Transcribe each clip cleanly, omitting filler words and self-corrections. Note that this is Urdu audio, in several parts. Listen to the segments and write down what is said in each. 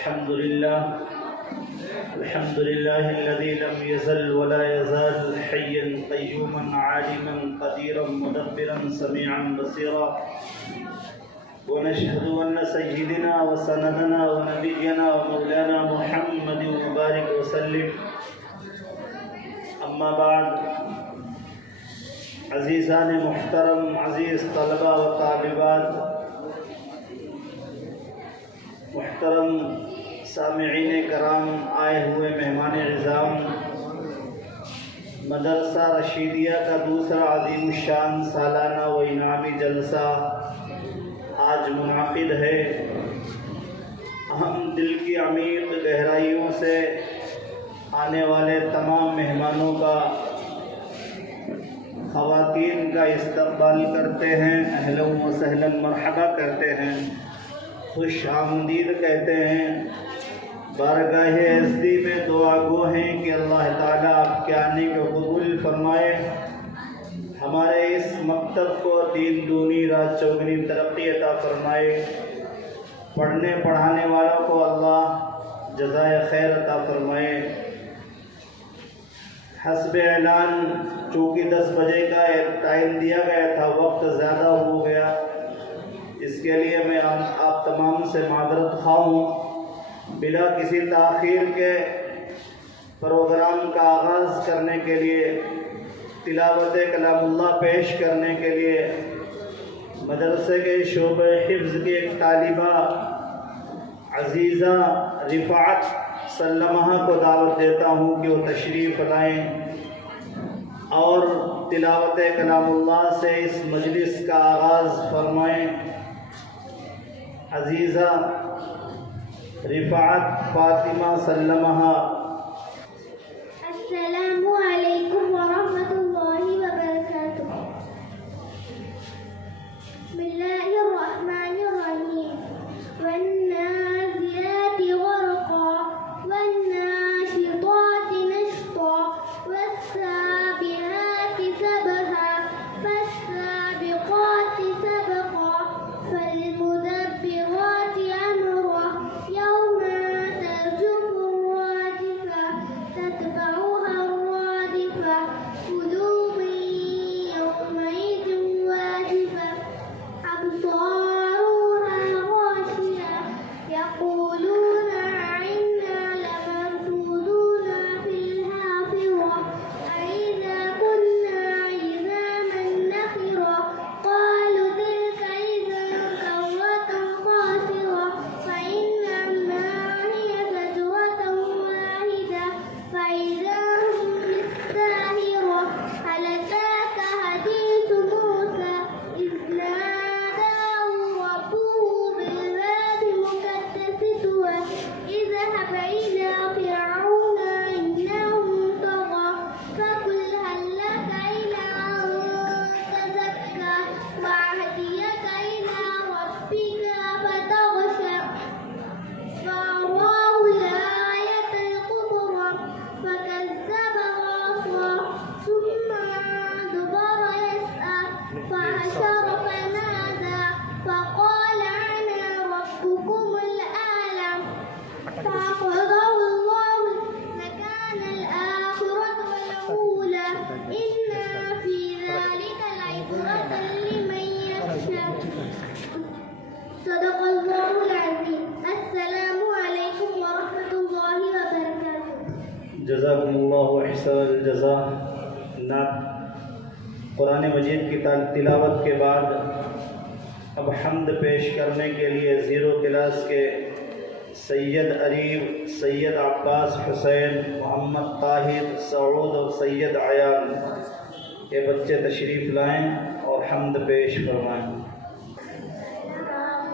الحمد لله الذي لم يزل ولا يزال حيا قيوما عالما قديرا مدبرا سميعا بصيرا، ونشهد أن سيدنا وسندنا ونبينا ومولانا محمد مبارك وسلم. اما بعد، عزیزان محترم، عزیز طلبہ و طالبات، محترم سامعین کرام، آئے ہوئے مہمان اعظام، مدرسہ رشیدیہ کا دوسرا عظیم الشان سالانہ و انعامی جلسہ آج منعقد ہے. ہم دل کی عمیق گہرائیوں سے آنے والے تمام مہمانوں کا، خواتین کا استقبال کرتے ہیں، اہلا و سہلا مرحبا کہتے ہیں، خوش آمدید کہتے ہیں. بارگاہ عزتی میں دعا گو ہیں کہ اللہ تعالیٰ آپ کے آنے کو قبول فرمائے، ہمارے اس مکتب کو دین دونی رات چوگنی ترقی عطا فرمائے، پڑھنے پڑھانے والوں کو اللہ جزائے خیر عطا فرمائے. حسب اعلان چونکہ 10 بجے کا ایک ٹائم دیا گیا تھا، وقت زیادہ ہو گیا، اس کے لیے میں آپ تمام سے معذرت خواہ ہوں. بلا کسی تاخیر کے پروگرام کا آغاز کرنے کے لیے، تلاوت کلام اللہ پیش کرنے کے لیے مدرسے کے شعبہ حفظ کی ایک طالبہ عزیزہ رفعت سلمہ کو دعوت دیتا ہوں کہ وہ تشریف لائیں اور تلاوت کلام اللہ سے اس مجلس کا آغاز فرمائیں. عزیزہ رفعت فاطمہ سلمہ. السلام علیکم ورحمۃ اللہ وبرکاتہ. بسم اللہ الرحمن الرحیم. والنازعات غرقا والناشطات نشطا والسابحات سبحا فالسابقات سبقا فالمدبرات أمرا يوم ترجف الراجفة تتبعها الرادفة قلوب يومئذ واجفة أبصارها غاشية يقولون أئنا لمردودون في الحافرة أئذا كنا عظاما نخرة قالوا تلك إذا كرة خاسرة فإنما هي زجرة واحدة فإذا هم بالساهرة. هل أتاك حديث موسى إذ ناداه ربه بالواد المقدس طوى اذهب إلى فرعون إنه طغى فقل هل لك إلى أن تزكى وأهديك إلى ربك فتغشى فأراه الآية الكبرى فكذب وعصى ثم أدبر يسعى فحشر فنادى فقال أنا ربكم الأعلى فأخذه الله مكان الآخرة والأولى إن في ذلك لعبرة لمن يخشى. صدق الله العظيم. السلام عليكم ورحمة الله وبركاته. جزاکم اللہ احسن الجزاء. نعت قرآن مجید کی تلاوت کے بعد اب حمد پیش کرنے کے لیے زیرو کلاس کے سید عریب، سید عباس حسین، محمد طاہر، سعود اور سید عیان یہ بچے تشریف لائیں اور حمد پیش فرمائیں. السلام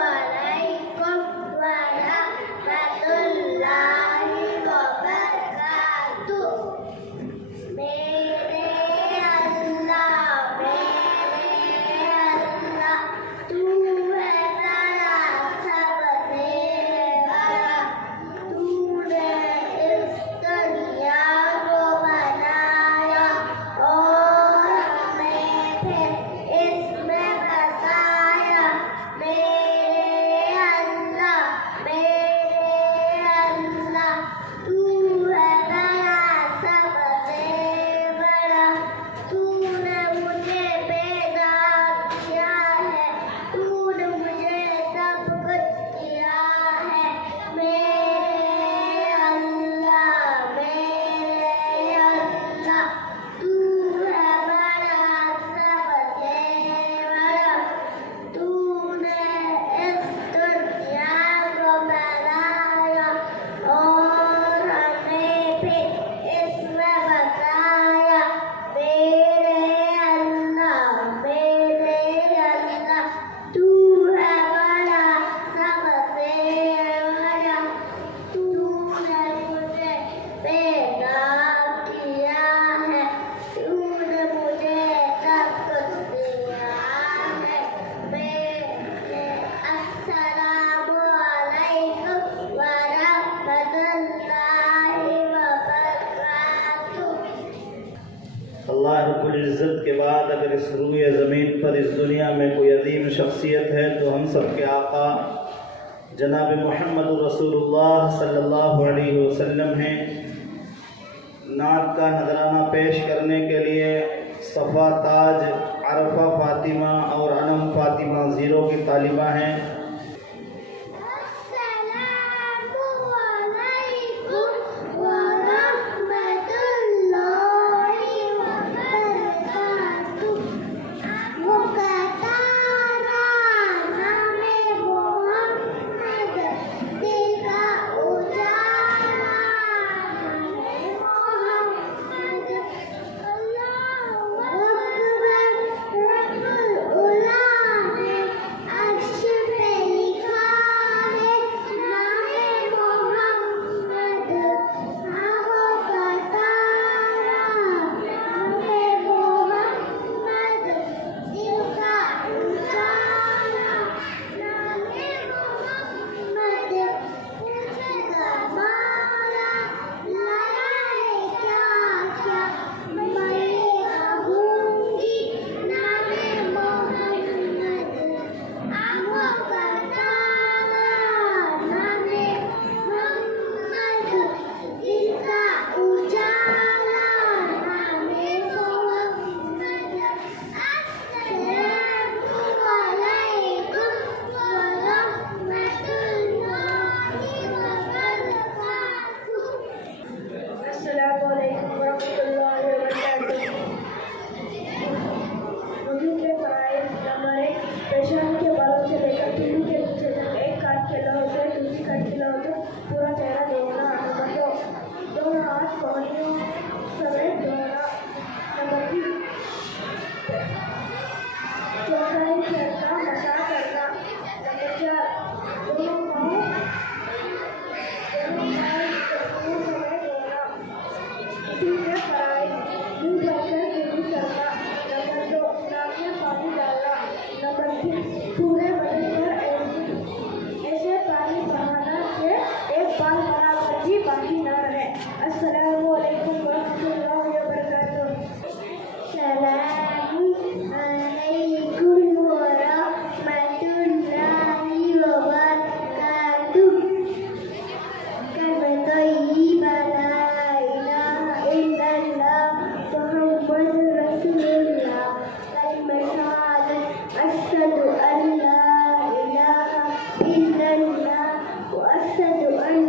علیکم ورحمۃ اللہ وبرکاتہ. میرے اللہ تو ہے ذرا سب سے بڑا. تو نے اس دنیا کو بنایا اور ہمیں پھر اس میں پر اس دنیا میں کوئی عظیم شخصیت ہے تو ہم سب کے آقا جناب محمد رسول اللہ صلی اللہ علیہ وسلم ہیں۔ نعت کا نذرانہ پیش کرنے کے لیے صفا تاج، عرفہ فاطمہ اور انم فاطمہ زیرو کی طالبہ ہیں۔ پورا چہرہ دھونا، نمبر 2 دونوں ہاتھ کوہنیوں سمیت دھونا، نمبر 3 چوتھائی سر کا مسا کرنا، نمبر 4 دونوں پاؤں سمیت دھونا، اسی سے فرائی منہ بھر کر وضو کرنا، نمبر 2 ناک میں پانی ڈالنا، نمبر 3 پورے بدن پر ایسے پانی بہانا کہ ایک بال برابر بھی باقی نہ رہے۔ السلام علیکم ورحمۃ اللہ وبرکاتہ۔ السلام علیکم ورحمۃ اللہ وبرکاتہ۔ کلمۃ طیبہ لا الہ الا اللہ محمد رسول اللہ، کلمۃ شہادت اشہد ان لا الہ الا اللہ واشہد ان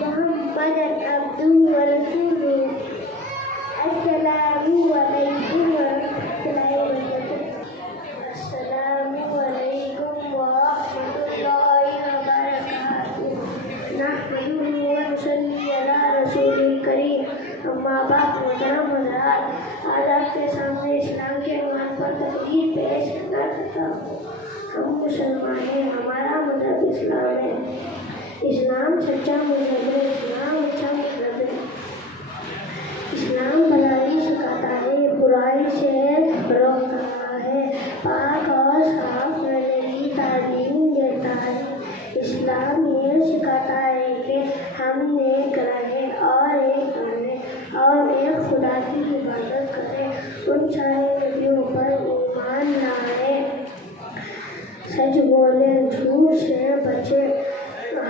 محمدا عبدہ ورسولہ۔ السلام علیکم ورحمۃ اللہ وبرکاتہ۔ السلام علیکم ورحمۃ اللہ وبرکاتہ۔ نحمدہ ونصلی علی رسول الکریم، اما بعد محترم حضرات، آج آپ کے سامنے اسلام کے عنوان پر تقریر پیش کرنا چاہتا ہوں۔ ہم مسلمان ہیں، ہمارا مذہب اسلام ہے۔ اسلام سچا مذہب ہے، اسلام اچھا مذہب ہے۔ اسلام بھلائی سکھاتا ہے، برائی سے روکتا ہے، پاک اور صاف رہنے کی تعلیم دیتا ہے۔ اسلام یہ سکھاتا ہے کہ ہم نیک رہیں اور ایک خدا کی عبادت کریں، ان سارے نبیوں پر ایمان لائیں، سچ بولیں، جھوٹ سے بچیں،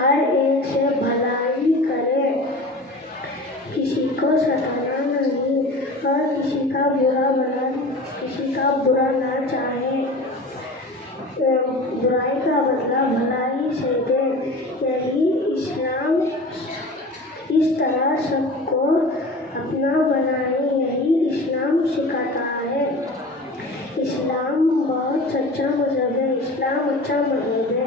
ہر ایک سے بھلائی کریں، کسی کو ستانا نہیں اور کسی کا برا نہ چاہیں، برائی کا بدلہ بھلائی سے دیں۔ یہی اسلام، اس طرح سب کو اپنا بنائیں، یہی اسلام سکھاتا ہے۔ اسلام بہت سچا مذہب ہے، اسلام اچھا مذہب ہے۔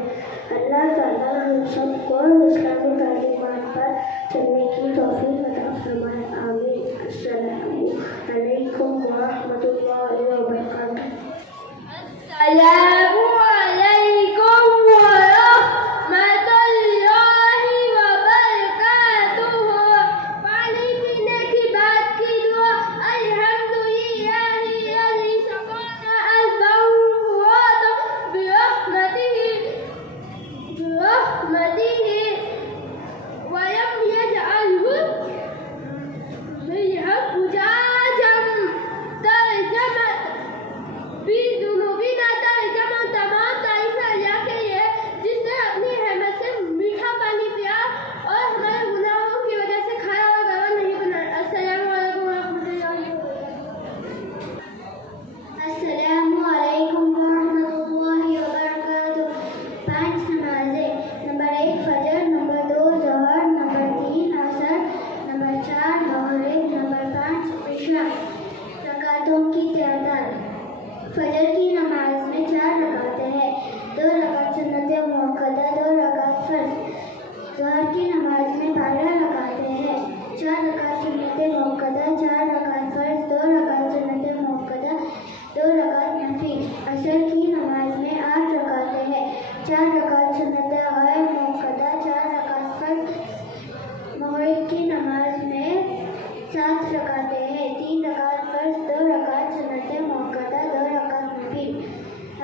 اللہ تعالیٰ ہم سب کو اسلامی تعلیمات پر چلنے کی توفیق عطا فرمائے، آمین۔ السلام علیکم ورحمۃ اللہ وبرکاتہ۔ السلام علیکم ورحمۃ اللہ وبرکاتہ۔ پانی پینے کی بات کی دعا، الحمدللہ الذی سقانا الضرورات برحمتہ ولم يجعله فجاجا، ترجمة بذنوبنا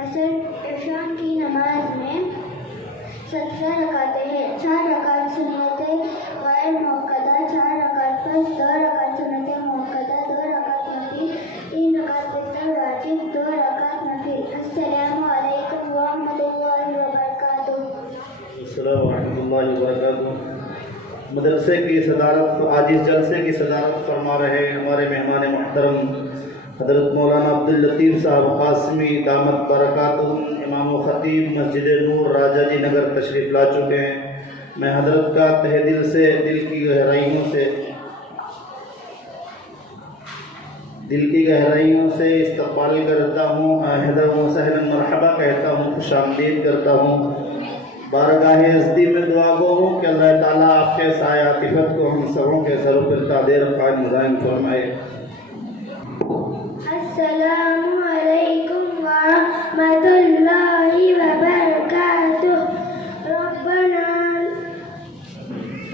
عشاء کی نماز میں 17 رکعتیں ہیں، 4 رکعت سنتیں غیر موقدہ، 4 رکعت فرض، 2 رکعت سنتیں موقدہ، 2 رکعت نفل، 3 رکعت وتر واجب، 2 رکعت نفل۔ السلام علیکم ورحمۃ اللہ وبرکاتہ۔ السلام ورحمۃ اللہ وبرکاتہ۔ مدرسے کی صدارت، آج اس جلسے کی صدارت فرما رہے ہمارے مہمان محترم حضرت مولانا عبداللطیف صاحب قاسمی دامت برکاتہم، امام و خطیب مسجد نور راجہ جی نگر تشریف لا چکے ہیں۔ میں حضرت کا تہ دل سے، دل کی گہرائیوں سے استقبال کرتا ہوں، اہلا و سہلا مرحبا کہتا ہوں، خوش آمدید کرتا ہوں۔ بارگاہ ازدی میں دعا گو ہوں کہ اللہ تعالیٰ آپ کے سایہ عاطفت کو ہم سبوں کے سروں پر تعدیر قائم دائم فرمائے۔ السلام علیکم ورحمۃ اللہ وبرکاتہ۔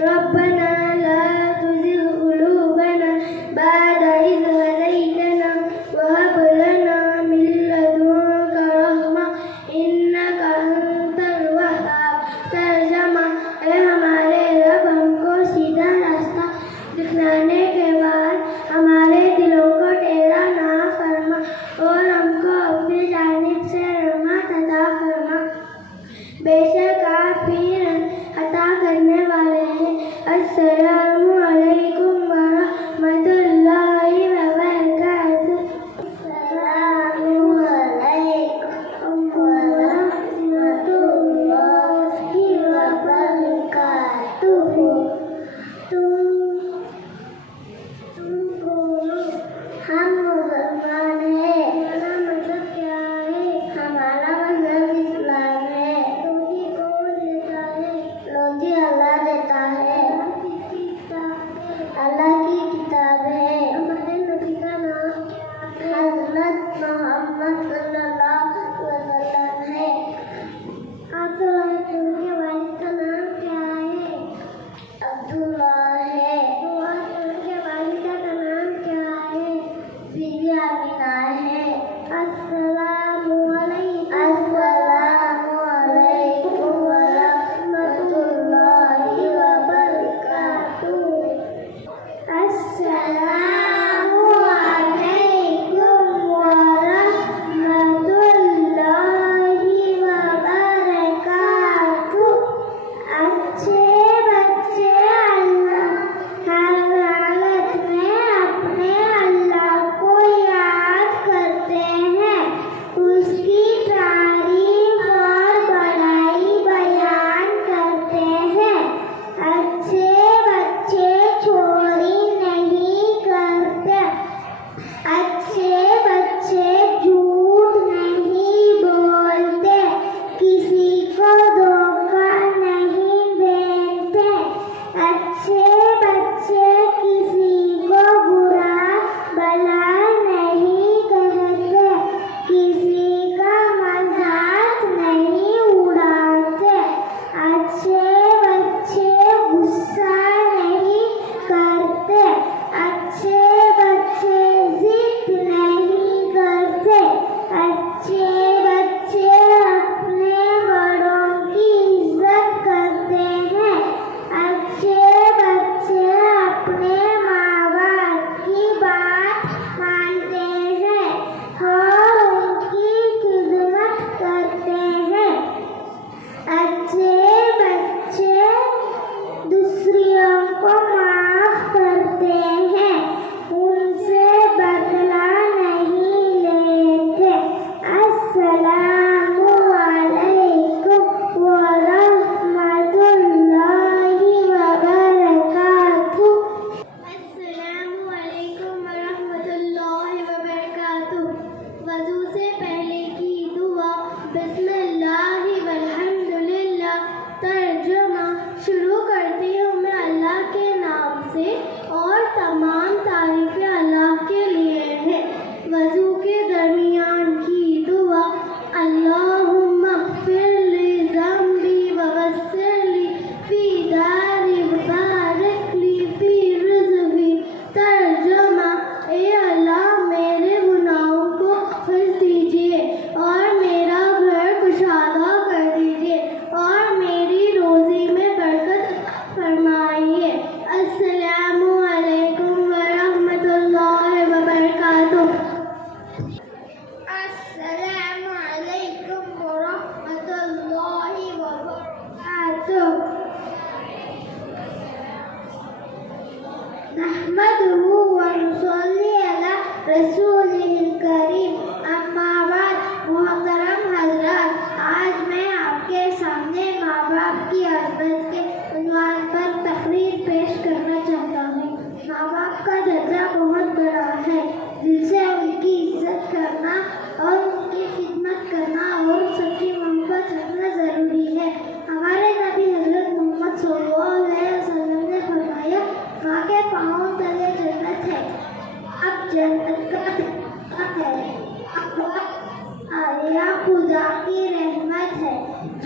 ربنا لا تزغ قلوبنا بعد إذ هديتنا وهب لنا من لدنك رحمة إنك أنت الوهاب۔ ترجمہ: اے ہمارے رب، ہم کو سیدھا راستہ دکھلانے کے بعد ہمارے دلوں کو ٹیڑھا نہ فرما اور ہم کو اپنی جانب سے رحمت عطا فرما، بے شک آپ ہی عطا کرنے والے ہیں۔ السلام علیکم ورحمۃ اللہ وبرکاتہ۔ السلام علیکم ورحمۃ اللہ وبرکاتہ۔ ہم مسلمان ہیں۔ ہمارا مذہب کیا ہے؟ ہمارا مذہب اسلام ہے۔ روزی کون دیتا ہے؟ روزی اللہ دیتا ہے۔ اللہ کی کتاب ہے۔ ہمارے نبی کا نام کیا ہے؟ حضرت محمد صلی اللہ علیہ وسلم ہے۔ آپ کے والد کا نام کیا ہے؟ عبداللہ ہے۔ آپ کے والدہ کا نام کیا ہے؟ بی بی آمینہ ہے۔ السلام علیکم ورحمۃ اللہ وبرکاتہ۔ السلام علیکم ورحمۃ اللہ وبرکاتہ۔ اچھے بچے ہر حالت میں اپنے اللہ کو یاد کرتے ہیں، اس کی تعریف اور بڑائی بیان کرتے ہیں۔ اچھے بچے چوری نہیں کرتے، اچھے بچے جھوٹ نہیں بولتے، کسی کو دھوکہ نہیں دیتے، اچھے بچے کسی کو برا بھلا نہیں کہتے، کسی کا مذاق نہیں اڑاتے، اچھے بچے غصہ نہیں کرتے، اچھے بچے ضد نہیں کرتے، اچھے بچے اپنے بڑوں کی عزت کرتے ہیں، اچھے بچے اپنے ماں باپ کی بات مانتے ہیں اور ان کی خدمت کرتے ہیں، اچھے بچے دوسروں کو معاف کرتے ہیں، ان سے بدلہ نہیں لیتے۔ السلام علیکم ورحمۃ اللہ وبرکاتہ۔ السلام علیکم ورحمۃ اللہ وبرکاتہ۔ وضو سے پہلے کی دعا: بسم اللہ والحمد للہ۔ ترجمہ: شروع کرتی ہوں میں اللہ کے نام سے اور تمام تعریفیں اللہ کے لیے ہیں۔ وضو کے درمیان کی دعا: اللہم اغفر لی ذنبی وغفر لی فی داری وبارک لی فی رزقی۔ ترجمہ: اے اللہ، میرے گناہوں کو غفر دیجیے اور میرا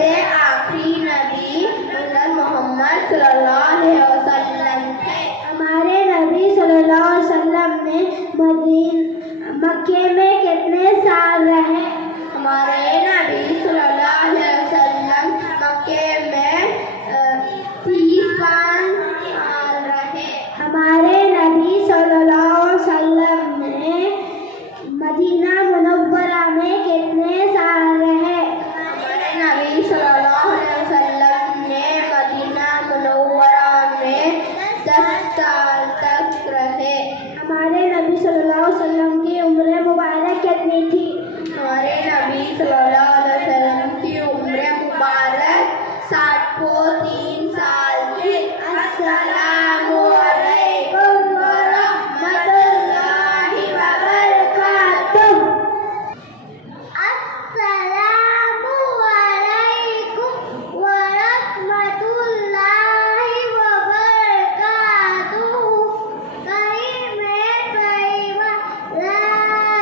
سے آخری نبی حضرت محمد صلی اللہ علیہ وسلم تھے. ہمارے نبی صلی اللہ علیہ وسلم نے مکے میں کتنے سال رہے؟ ہمارے نبی صلی اللہ علیہ وسلم مکے میں 30 سال رہے. ہمارے نبی صلی اللہ علیہ وسلم نے مدینہ منورہ میں کتنے سال رہے؟ ہمارے نبی صلی اللہ علیہ وسلم نے مدینہ منورہ میں 10 سال تک رہے. ہمارے نبی صلی اللہ علیہ وسلم کی عمر مبارک کتنی تھی؟ ہمارے نبی صلی اللہ علیہ وسلم کی عمر مبارک 63 سال تھی. السلام علیکم ورحمۃ اللہ وبرکاتہ. السلام علیکم ورحمۃ اللہ وبرکاتہ. کلمہ طیبہ لا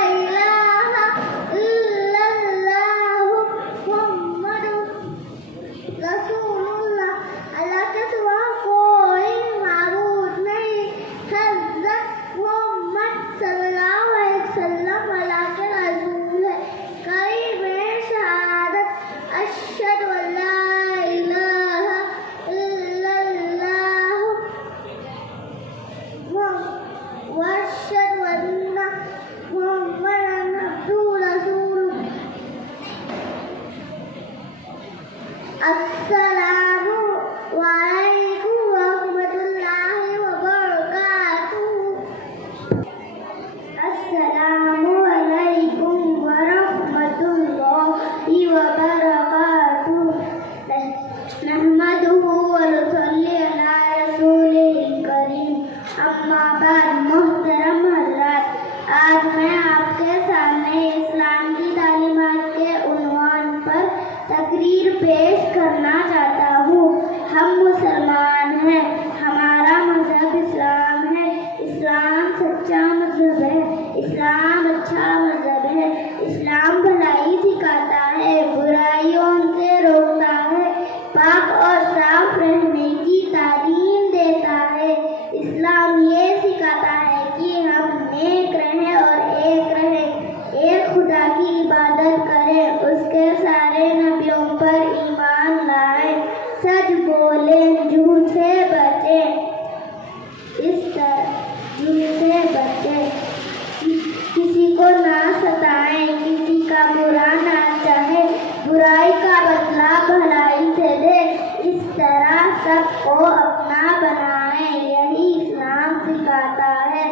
الہ الا اللہ محمد رسول اللہ. اللہ کے سوا کوئی معبود نہیں. حضرت محمد صلی اللہ علیہ وسلم اللہ کے رسول ہے. کلمہ شہادت اشہد ان لا الہ الا اللہ واشہد ان محمدًا عبدہ ورسولہ. السلام علیکم ورحمۃ اللہ وبرکاتہ. السلام علیکم ورحمۃ اللہ وبرکاتہ. نحمدہ ونصلی علی رسولہ الکریم. اما بعد. محترم حضرات، آج میں آپ کے سامنے اسلام کی تعلیمات کے عنوان پر تقریر پیش کرنا چاہتا ہوں. ہم مسلمان ہیں. ہمارا مذہب اسلام ہے. اسلام سچا مذہب ہے. اسلام اچھا مذہب ہے. اسلام بھلائی سکھاتا ہے، برائیوں سے روکتا ہے، پاک اور صاف رہنے کی تعلیم دیتا ہے. اسلام یہ سکھاتا ہے کہ ہم نیک رہیں اور ایک رہیں، ایک خدا کی عبادت کریں، اس کے سارے نبیوں پر ایمان لائیں، سچ بولیں، جھوٹ سے بچیں. اس طرح جھوٹ سے بچیں، کسی کو نہ ستائیں، کسی کا برا نہ چاہیں، برائی کا بدلہ بھلائی سے دیں. اس طرح سب کو اپنا بنائیں. یہی اسلام سکھاتا ہے.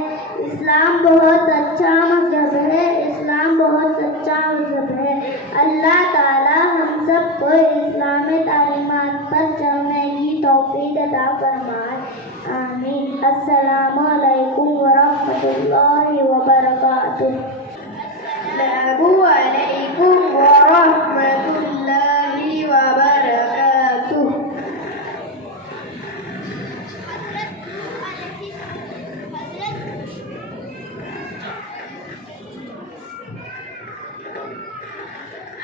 اسلام بہت اچھا مذہب ہے. اسلام بہت اچھا مذہب ہے. اللہ تعالی ہم سب کو اسلامی تعلیمات پر چلنے کی توفیق عطا فرمائے. آمین. السلام علیکم ورحمۃ اللہ وبرکاتہ. السلام علیکم ورحمۃ اللہ وبرکاتہ.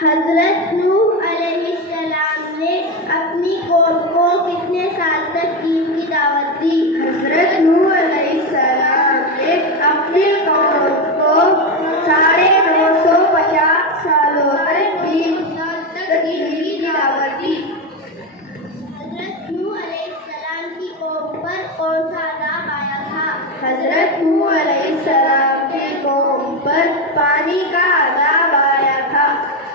حضرت نوح علیہ السلام نے اپنی قوم کو کتنے سال تک دین کی دعوت دی؟ حضرت نوح علیہ السلام نے اپنی قوم کو 950 سالوں تک دین کی دعوت دی. حضرت نوح علیہ السلام کی قوم پر کون سا عذاب آیا تھا؟ حضرت نوح علیہ السلام کی قوم پر پانی کا عذاب آیا تھا.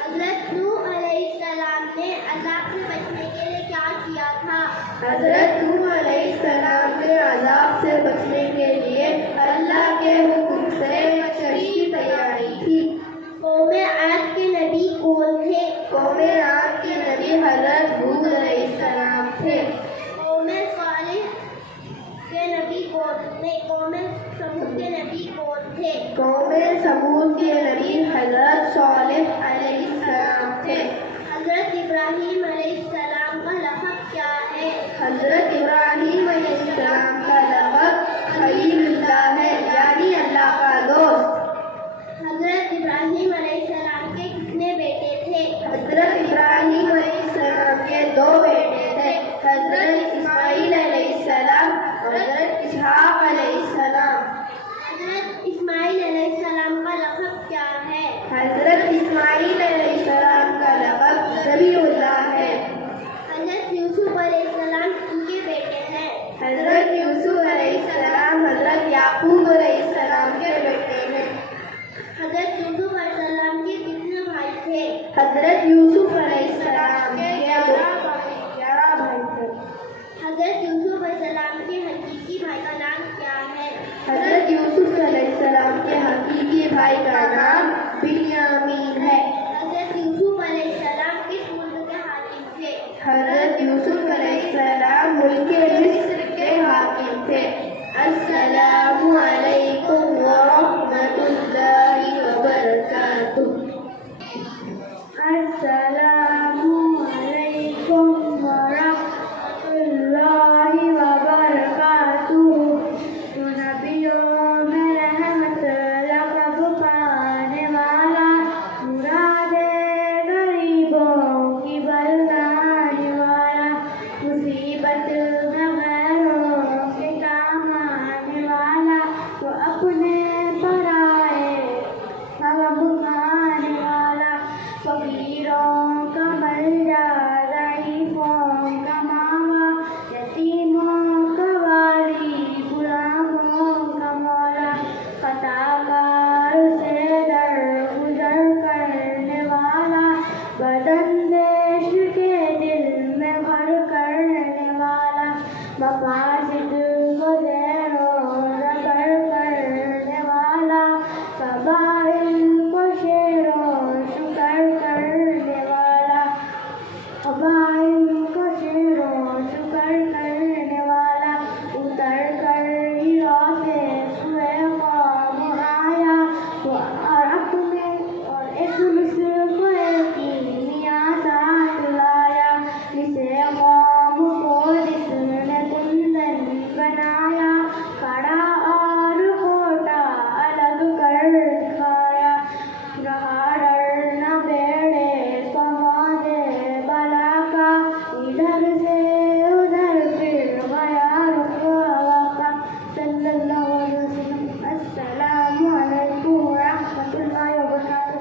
حضرت نوح علیہ السلام نے عذاب سے بچنے کے لیے کیا کیا تھا؟ حضرت نوح علیہ السلام نے عذاب سے بچنے کے لیے اللہ کے حکم سے کشتی کی تیاری کی. قوم عاد کے نبی کون تھے؟ قوم عاد کے نبی حضرت ہود علیہ السلام تھے. قوم صالح کے نبی کون تھے؟ قوم سمود کے نبی کون تھے؟ قوم سمود کے نبی حضرت صالح علیہ السلام تھے. حضرت ابراہیم علیہ السلام کا لقب کیا ہے؟ حضرت ابراہیم علیہ السلام کا لقب خلیل اللہ ہے، یعنی اللہ کا دوست. حضرت ابراہیم علیہ السلام کے کتنے بیٹے تھے؟ حضرت ابراہیم علیہ السلام دو بیٹے تھے، حضرت اسماعیل علیہ السلام اور حضرت اسحاق علیہ السلام۔ حضرت اسماعیل علیہ السلام کا لقب کیا ہے؟ حضرت اسماعیل علیہ السلام کا لقب ذبیح اللہ ہے۔ حضرت یوسف علیہ السلام ان کے بیٹے ہیں۔ حضرت یوسف علیہ السلام حضرت یعقوب علیہ السلام کے بیٹے ہیں۔ حضرت یوسف علیہ السلام کے کتنے بھائی تھے؟ حضرت یوسف علیہ السلام کے 11 بھائی تھے۔ حضرت یوسف علیہ السلام کے حقیقی بھائی کا نام کیا ہے؟ حضرت یوسف علیہ السلام کے حقیقی بھائی کا نام بنیامین ہے۔ حضرت یوسف علیہ السلام کس ملک کے حاکم تھے؟ حضرت یوسف علیہ السلام ملک مصر کے حاکم تھے۔ السلام علیکم ورحمۃ اللہ وبرکاتہ۔ السلام علیکم ورحمۃ اللہ وبرکاتہ۔ نبیوں میں رحمت لقب پانے والا، مراد غریبوں کی بردانے والا، مصیبت میں غیروں کے کام آنے والا، وہ اپنے پرائے غم کھانے والا، فقیروں کا ملجا، ضعیفوں کا ماوا، یتیموں کا والی، غلاموں کا مولا، خطا کار سے درگزر کرنے والا، بداندیش کے دل میں گھر کرنے والا، مقاصد کو زیر و زبر کرنے والا، قبائل کو شیر و شکر کرنے والا، قبائل کو شیر و شکر کرنے والا، اتر کر ہیرا سے سوئے قوم آیا، اور اپنے اور ایک مصر کو یقینیا ساتھ لایا، جسے قوم کو جس نے کندن بنایا، کڑا اور کھوٹا الگ کر دکھایا، رہا ڈر نہ بیڑے کو موجے بلا کا، ادھر سے ادھر پھر گیا رخ ہوا کا، صلی اللہ علیہ وسلم۔ السلام علیکم ورحمۃ اللہ وبرکاتہ۔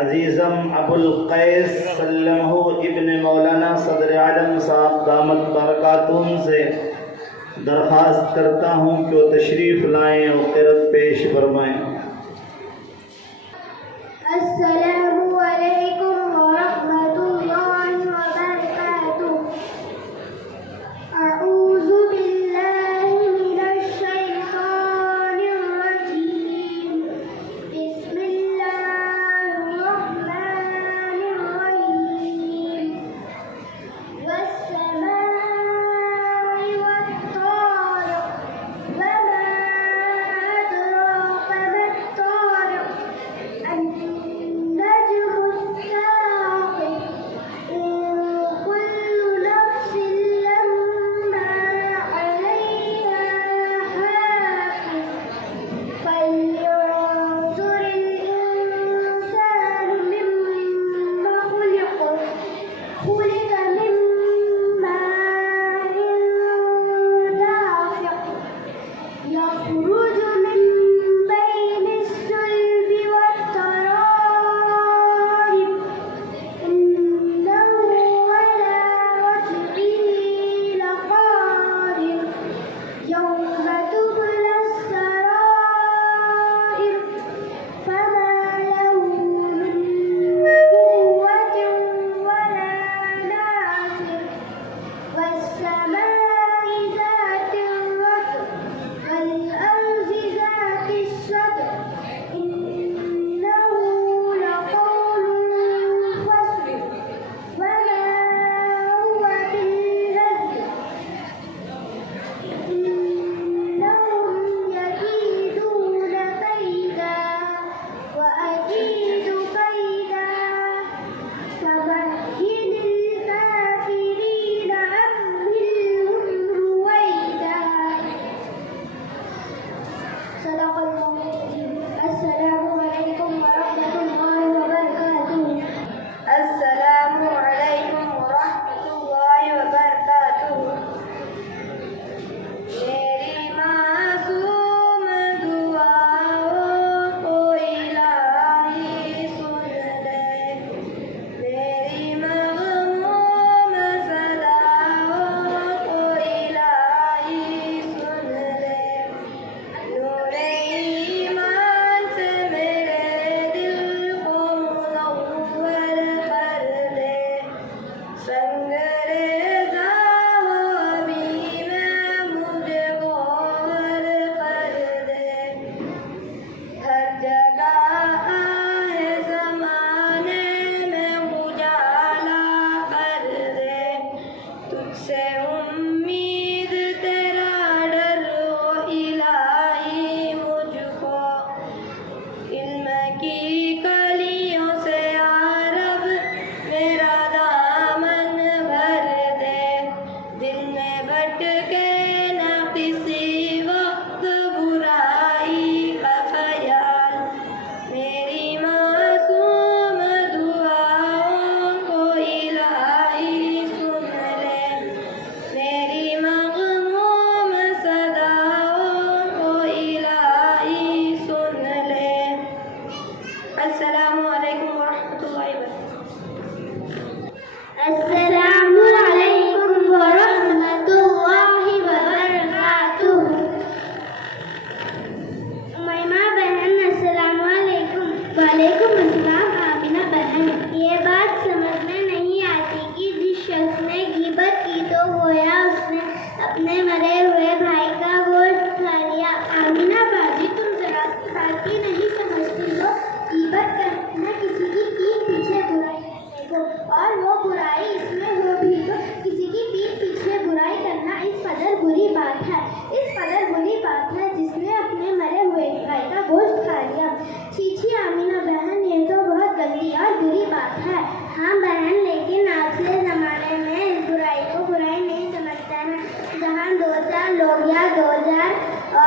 عزیزم ابو القیس سلمہ ابن مولانا صدر عالم صاحب دامت برکاتہم سے درخواست کرتا ہوں کہ وہ تشریف لائیں اور قرأت پیش فرمائیں۔ السلام علیکم ورحمۃ اللہ وبرکاتہ۔ اعوذ باللہ من الشیطان الرجیم، بسم اللہ الرحمن الرحیم، والسماء والطارق، وما أدراك ما الطارق، النجم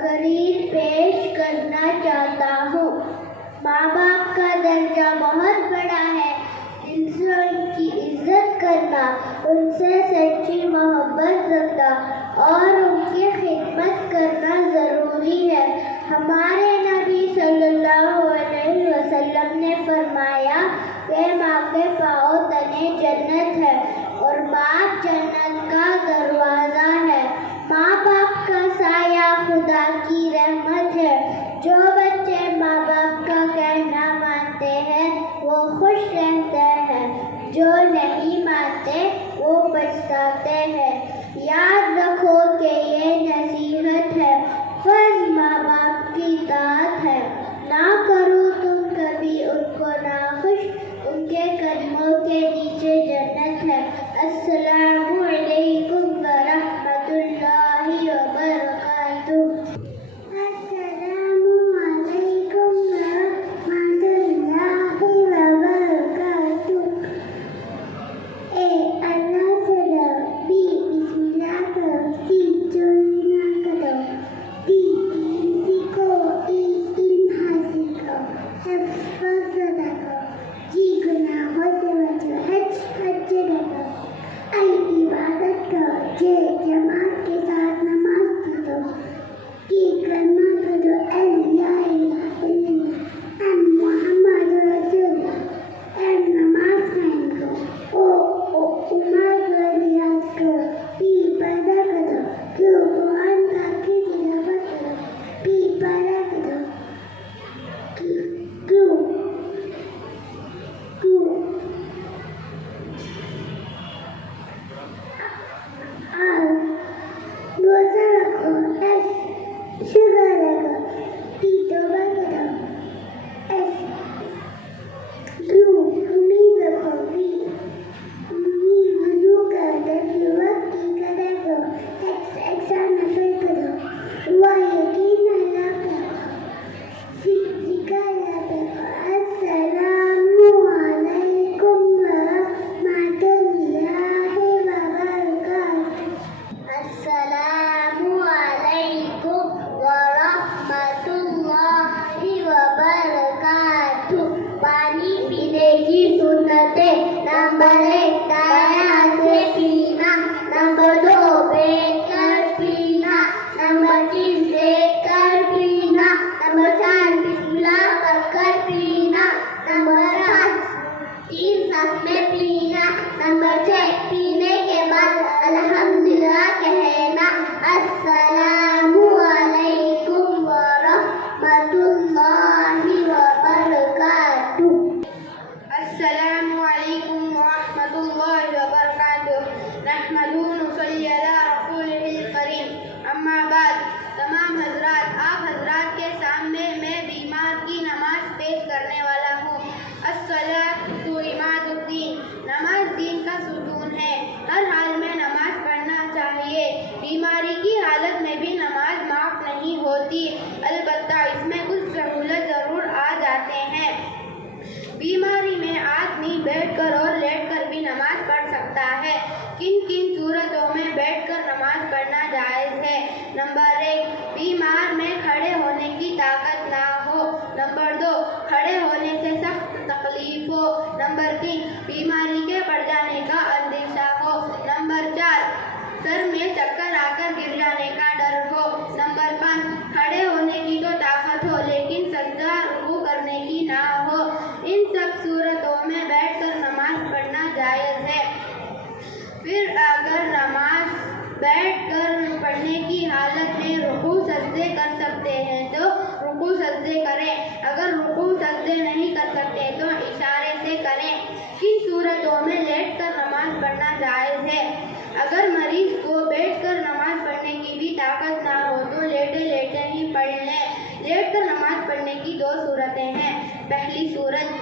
تقریر پیش کرنا چاہتا ہوں۔ ماں باپ کا درجہ بہت بڑا ہے، دل سے ان کی عزت کرنا، ان سے سچی محبت رکھنا اور ان کی خدمت کرنا ضروری ہے۔ ہمارے نبی صلی اللہ علیہ وسلم نے فرمایا کہ ماں کے پاؤں تلے جنت ہے اور باپ جنت کا دروازہ ہے۔ ماں باپ کا سایہ خدا کی رحمت ہے۔ جو بچے ماں باپ کا کہنا مانتے ہیں وہ خوش رہتے ہیں، جو نہیں مانتے وہ پچھتاتے ہیں۔ یاد رکھو کہ یہ نصیحت ہے، فرض ماں باپ کی اطاعت ہے۔ نہ کرو تم کبھی ان کو ناخوش، ان کے قدموں کے نیچے جنت ہے۔ السلام علیکم ورحمۃ اللہ وبرکاتہ۔ السلام علیکم ورحمۃ اللہ وبرکاتہ۔ اے اللہ سے ربی بسم اللہ کرو، سیکھ چوری نہ کرو، دین سیکھو، علم حاصل کرو، حفظ رکھو، جی گناہوں سے بچو، حج رکھو، عبادت کرو، جماعت کے ساتھ نماز پڑھو، کلمہ پڑھو، لا الہ الا اللہ محمد رسول اللہ، نماز قائم کرو، عمر کا ریاض کرو، پردہ کرو، کیوں قرآن پاک کی تلاوت کرو، پردہ کرو، کیوں روزہ رکھو، شکر رکھو، توبہ کرو، امید رکھو، وضو کرو، وقت کی قدر کرو، ایگزام نفل کرو، وہ یقین اللہ کرو، ذکر اللہ کرو۔ السلام علیکم ورحمۃ اللہ وبرکاتہ۔ السلام علیکم ورحمۃ اللہ وبرکاتہ۔ پانی پینے کی سنتیں: نمبر 1 دائیں ہاتھ سے پینا، نمبر 2 بیٹھ کر پینا، نمبر 3 دیکھ کر پینا، نمبر 4 بسم اللہ پڑھ کر پینا، نمبر 5 3 صف میں پینا، نمبر 6 پینے کے بعد الحمدللہ کہنا۔ السلام علیکم ورحمۃ اللہ وبرکاتہ۔ السلام علیکم ورحمۃ اللہ وبرکاتہ۔ نحمدہ ونصلی علی رسولہ الکریم، اما بعد۔ تمام حضرات، آپ حضرات کے سامنے میں بیمار کی نماز پیش کرنے والا ہوں۔ الصلاۃ عماد الدین، نماز دین کا ستون ہے، ہر حال میں نماز پڑھنا چاہیے۔ بیماری کی حالت میں بھی نماز معاف نہیں ہوتی، البتہ اس میں کچھ سہولت ضرور آ جاتے ہیں۔ بیماری میں آدمی بیٹھ کر اور لیٹ کر بھی نماز پڑھ سکتا ہے۔ کن کن صورتوں میں بیٹھ کر نماز پڑھنا جائز ہے؟ نمبر 1 بیمار میں کھڑے ہونے کی طاقت نہ ہو، نمبر 2 کھڑے ہونے سے سخت تکلیف ہو، نمبر 3 بیماری کے پڑ جانے کا اندیشہ ہو، نمبر 4 سر میں چکر آ کر گر جانے کا ڈر ہو، نمبر 5 کھڑے ہونے کی تو طاقت ہو لیکن سجدہ رکوع کرنے کی نہ ہو۔ ان سب صورتوں میں بیٹھ کر نماز پڑھنا جائز ہے۔ پھر اگر نماز بیٹھ کر پڑھنے کی حالت میں رکوع سجدے کر سکتے ہیں تو رکوع سجدے کریں، اگر رکوع سجدے نہیں کر سکتے تو اشارے سے کریں۔ کن صورتوں میں لیٹ کر نماز پڑھنا جائز ہے؟ اگر مریض کو بیٹھ کر نماز پڑھنے کی بھی طاقت نہ ہو تو لیٹے لیٹے ہی پڑھ لیں۔ لیٹ کر نماز پڑھنے کی 2 صورتیں ہیں۔ پہلی صورت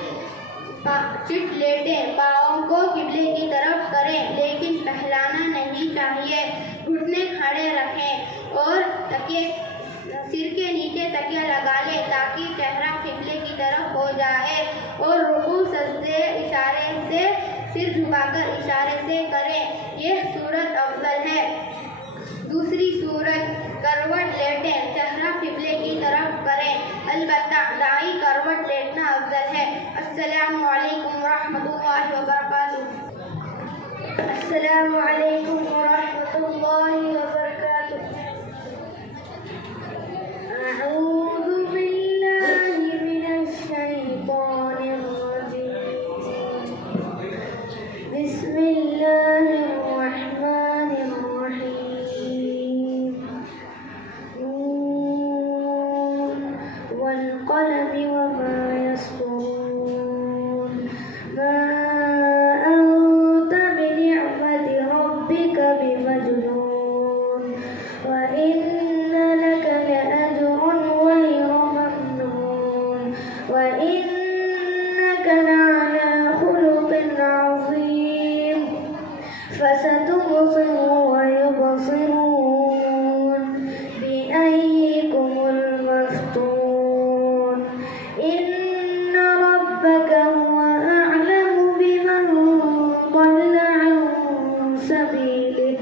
چٹ لیٹیں، پاؤں کو قبلے کی طرف کریں لیکن پھیلانا نہیں چاہیے، گھٹنے کھڑے رکھیں اور سر کے نیچے تکیہ لگا لیں تاکہ چہرہ قبلے کی طرف ہو جائے، اور رکوع سجدے اشارے سے سر جھکا کر اشارے سے کریں، یہ صورت افضل ہے۔ دوسری صورت کروٹ لیٹیں، چہرہ السلام عليكم ورحمة الله وبركاته. أعوذ بالله من الشيطان الرجيم. بسم الله الرحمن الرحيم. نون والقلم وما يسطرون. ما أنت بنعمة ربك بمجنون. وإن لك لأجرا غير ممنون. وإنك لعلى خلق عظيم. فستبصر ويبصرون بأيكم المفتون. إن ربك هو أعلم بمن ضل عن سبيله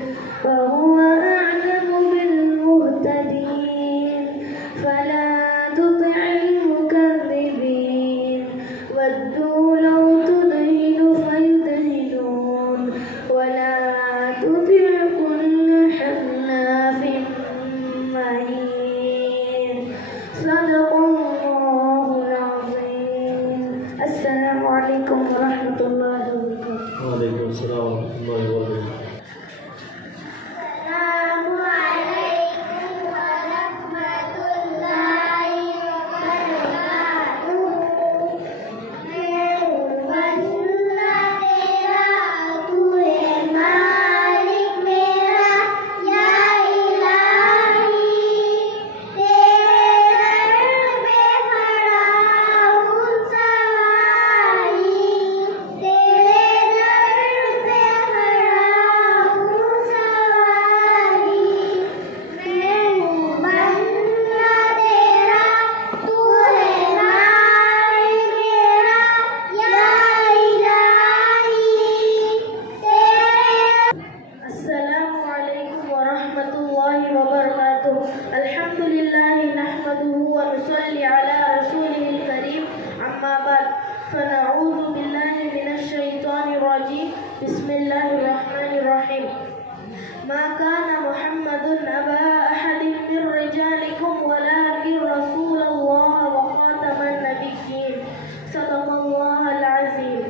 وهو أعلم بالمهتدين. فلا تطع المكذبين. ودوا لو تدهن فيدهنون. ولا تطع كل حلاف مهين. صدق الله العظيم. السلام عليكم ورحمة الله وبركاته. وعلیکم السلام ورحمۃ اللہ وبرکاتہ. السلام عليكم ورحمة الله وبركاته. بندہ تیرا تو ہے مالک میرا یا الہی. تیرے در پہ کھڑا ہوں سواری. تیرے در پہ کھڑا ہوں سواری. میں ہوں بندہ تیرا تو ہے مالک میرا یا الہی. السلام عليكم ورحمة الله وبركاته. الحمد لله نحمده ونصلي على رسوله الكريم. أما بعد فنعوذ بالله من الشيطان الرجيم. بسم الله الرحمن الرحيم. ما كان محمد أبا أحد من رجالكم ولكن رسول الله وخاتم النبيين. صدق الله العظيم.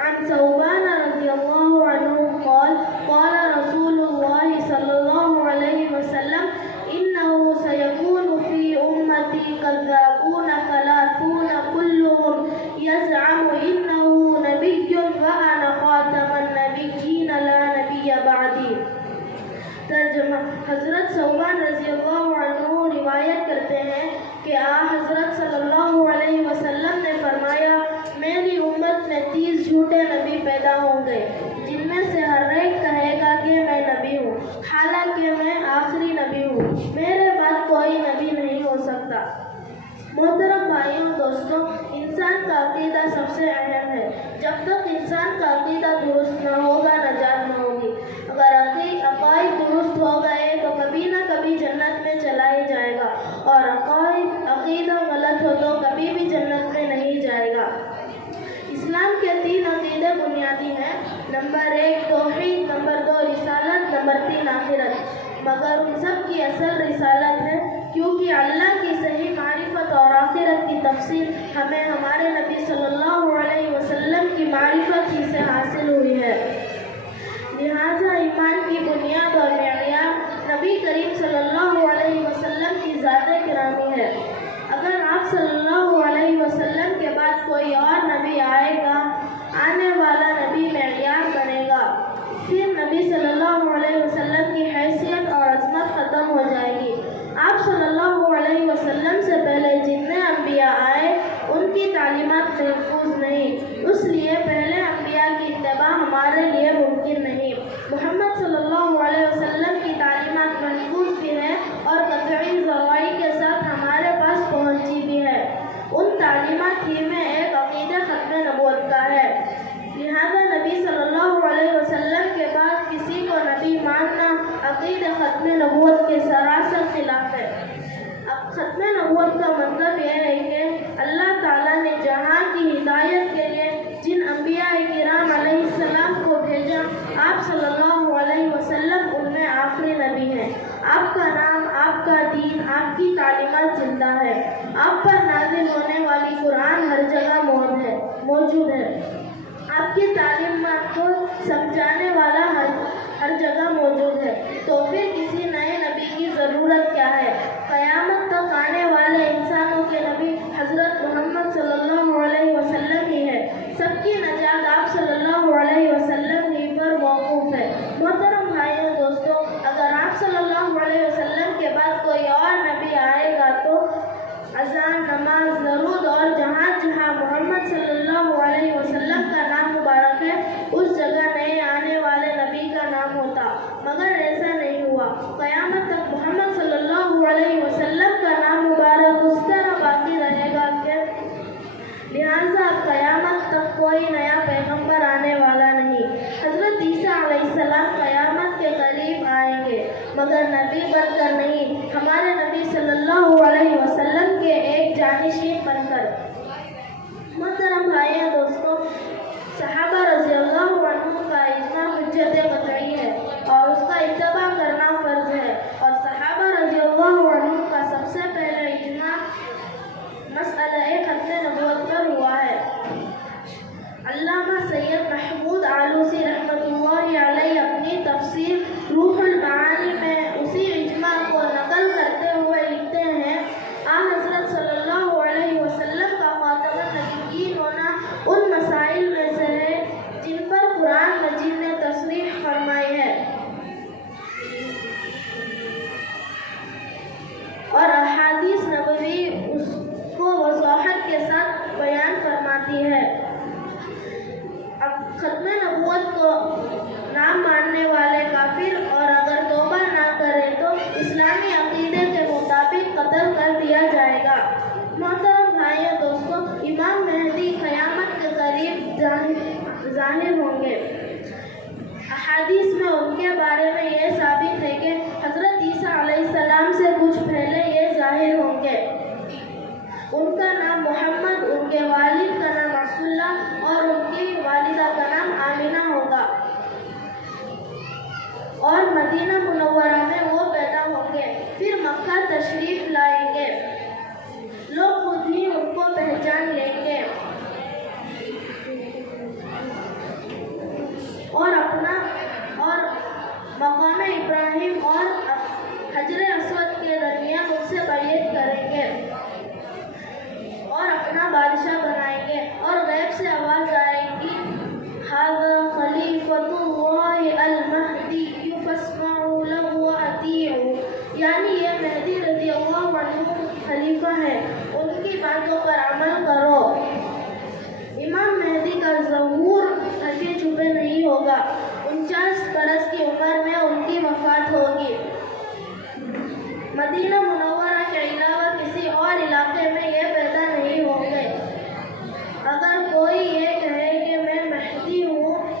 عن ثوبان رضي الله عنه قال قال رسول الله صلى الله عليه وسلم إنه سيكون في أمتي كذابون ثلاثون كلهم يزعم إنه نبي وأنا خاتم النبيين لا نبي بعدي. ترجمہ: حضرت ثوبان رضی اللہ عنہ روایت کرتے ہیں کہ حضرت صلی اللہ علیہ وسلم نے فرمایا، میری امت میں 30 جھوٹے نبی پیدا ہوں گے جن میں سے ہر ایک کہے گا کہ میں نبی ہوں، حالانکہ میں آخری نبی ہوں، میرے بعد کوئی نبی نہیں ہو سکتا۔ محترم بھائیوں دوستوں، انسان کا عقیدہ سب سے اہم ہے۔ جب تک انسان کا عقیدہ درست نہ ہوگا نجات نہ ہوگی۔ اگر عقائد درست ہو گئے تو کبھی نہ کبھی جنت میں چلا ہی جائے گا، اور عقیدہ غلط ہو تو کبھی بھی جنت میں نہیں جائے گا۔ اسلام کے 3 عقیدے بنیادی ہیں: نمبر 1 توحید، نمبر 2 رسالت، نمبر 3 آخرت۔ مگر ان سب کی اصل رسالت ہے، کیونکہ اللہ کی صحیح معرفت اور آخرت کی تفصیل ہمیں ہمارے نبی صلی اللہ علیہ وسلم کی معرفت ہی سے حاصل ہوئی ہے۔ لہٰذا ایمان کی بنیاد اور معیار نبی کریم صلی اللہ علیہ وسلم کی ذات گرامی ہے۔ اگر آپ صلی اللہ علیہ وسلم کے بعد کوئی اور نبی آئے گا، آنے والا نبی معیار بنے گا، پھر نبی صلی اللہ علیہ وسلم کی حیثیت اور عظمت ختم ہو جائے گی۔ آپ صلی اللہ علیہ وسلم سے پہلے جتنے انبیاء آئے ان کی تعلیمات محفوظ نہیں، اس لیے پہلے انبیاء کی اتباع ہمارے لیے ممکن نہیں۔ محمد صلی اللہ علیہ وسلم کی تعلیمات محفوظ بھی ہیں اور قطعی ذرائع کے ساتھ ہمارے پاس پہنچی بھی ہے۔ ان تعلیمات ہی میں ایک عقیدہ ختم نبوت کا ہے۔ لہذا نبی صلی اللہ علیہ وسلم کے بعد کسی کو نبی ماننا عقیدہ ختم نبوت کے سراسر خلاف ہے۔ اب ختم نبوت کا مطلب یہ ہے کہ اللہ تعالیٰ نے جہاں کی ہدایت کے لیے جن انبیاء کرام علیہ السلام کو بھیجا، آپ آخری نبی ہیں۔ آپ کا نام، آپ کا دین، آپ کی تعلیمات زندہ ہے۔ آپ پر نازل ہونے والی قرآن ہر جگہ موجود ہے۔ آپ کی تعلیمات کو سمجھانے والا ہر جگہ موجود ہے۔ تو پھر کسی نئے نبی کی ضرورت کیا ہے؟ قیامت تک آنے والے انسانوں کے نبی حضرت محمد صلی اللہ علیہ وسلم ہی ہے۔ سب کی نجات آپ صلی اللہ علیہ وسلم ہی پر موقوف ہے۔ محترم بھائیوں دوستوں، اگر آپ صلی اللہ علیہ وسلم کے بعد کوئی اور نبی آئے گا تو اذان، نماز، درود اور جہاں جہاں محمد صلی اللہ علیہ وسلم کا نام مبارک ہے اس جگہ نئے آنے والے نبی کا نام ہوتا، مگر ایسا نہیں ہوا۔ قیامت تک محمد صلی اللہ علیہ وسلم کا نام مبارک اس طرح باقی رہے گا کہ لہٰذا قیامت تک کوئی نیا پیغمبر آنے والا نہیں۔ حضرت عیسیٰ علیہ السلام قیامت کے قریب آئیں گے، مگر نبی بن کر نہیں، ہمارے نبی صلی اللہ علیہ وسلم کے ایک جانشین بن کر۔ محترم بھائیوں دوستوں، صحابہ رضی اللہ عنہ کا اجماع حجت قطعی ہے اور اس کا اتباع کرنا فرض ہے، اور صحابہ رضی اللہ عنہ کا سب سے پہلے اجماع مسئلہ ختم نبوت پر ہوا ہے۔ علامہ سید محمود آلوسی رحمۃ اللہ علیہ اپنی تفسیر روح المعانی میں اسی اجماع کو نقل کرتے ہوئے لکھتے ہیں، حضرت صلی اللہ علیہ وسلم کا خاتم النبیین ہونا ان مسائل میں سے ہے جن پر قرآن مجید نے تصریح فرمائی ہے اور احادیث نبوی اس کو وضاحت کے ساتھ بیان فرماتی ہے۔ اب ختم نبوت کو نہ ماننے والے کافر اور اگر توبہ نہ کرے تو اسلامی عقیدے کے مطابق قتل کر دیا جائے گا۔ محترم بھائیوں دوستوں، امام مہدی قیامت کے قریب ظاہر ہوں گے۔ احادیث میں ان کے بارے میں یہ ثابت ہے کہ حضرت عیسیٰ علیہ السلام سے کچھ پہلے یہ ظاہر ہوں گے۔ ان کا نام محمد، ان کے والد کا نام عبداللہ اور ان کی والدہ کا نام آمینہ ہوگا، اور مدینہ منورہ میں وہ پیدا ہوں گے، پھر مکہ تشریف لائیں گے، لوگ خود ہی ان کو پہچان لیں گے اور مقام ابراہیم اور حجر اسود کے درمیان ان سے بیعت کریں گے اور اپنا بادشاہ بنائیں گے، اور غیب سے آواز آئے گی، ھذا خلیفۃ اللہ المہدی فاسمعوا لہ واطیعوا، یعنی یہ مہدی رضی اللہ عنہ خلیفہ ہے، ان کی باتوں پر عمل کرو۔ امام مہدی کا ظہور ڈھکے چھپے نہیں ہوگا، 49 برس کی عمر میں ان کی وفات ہوگی۔ مدینہ منورہ کے علاوہ کسی اور علاقے میں یہ پیدا نہیں ہوں گے۔ اگر کوئی یہ کہے کہ میں مہدی ہوں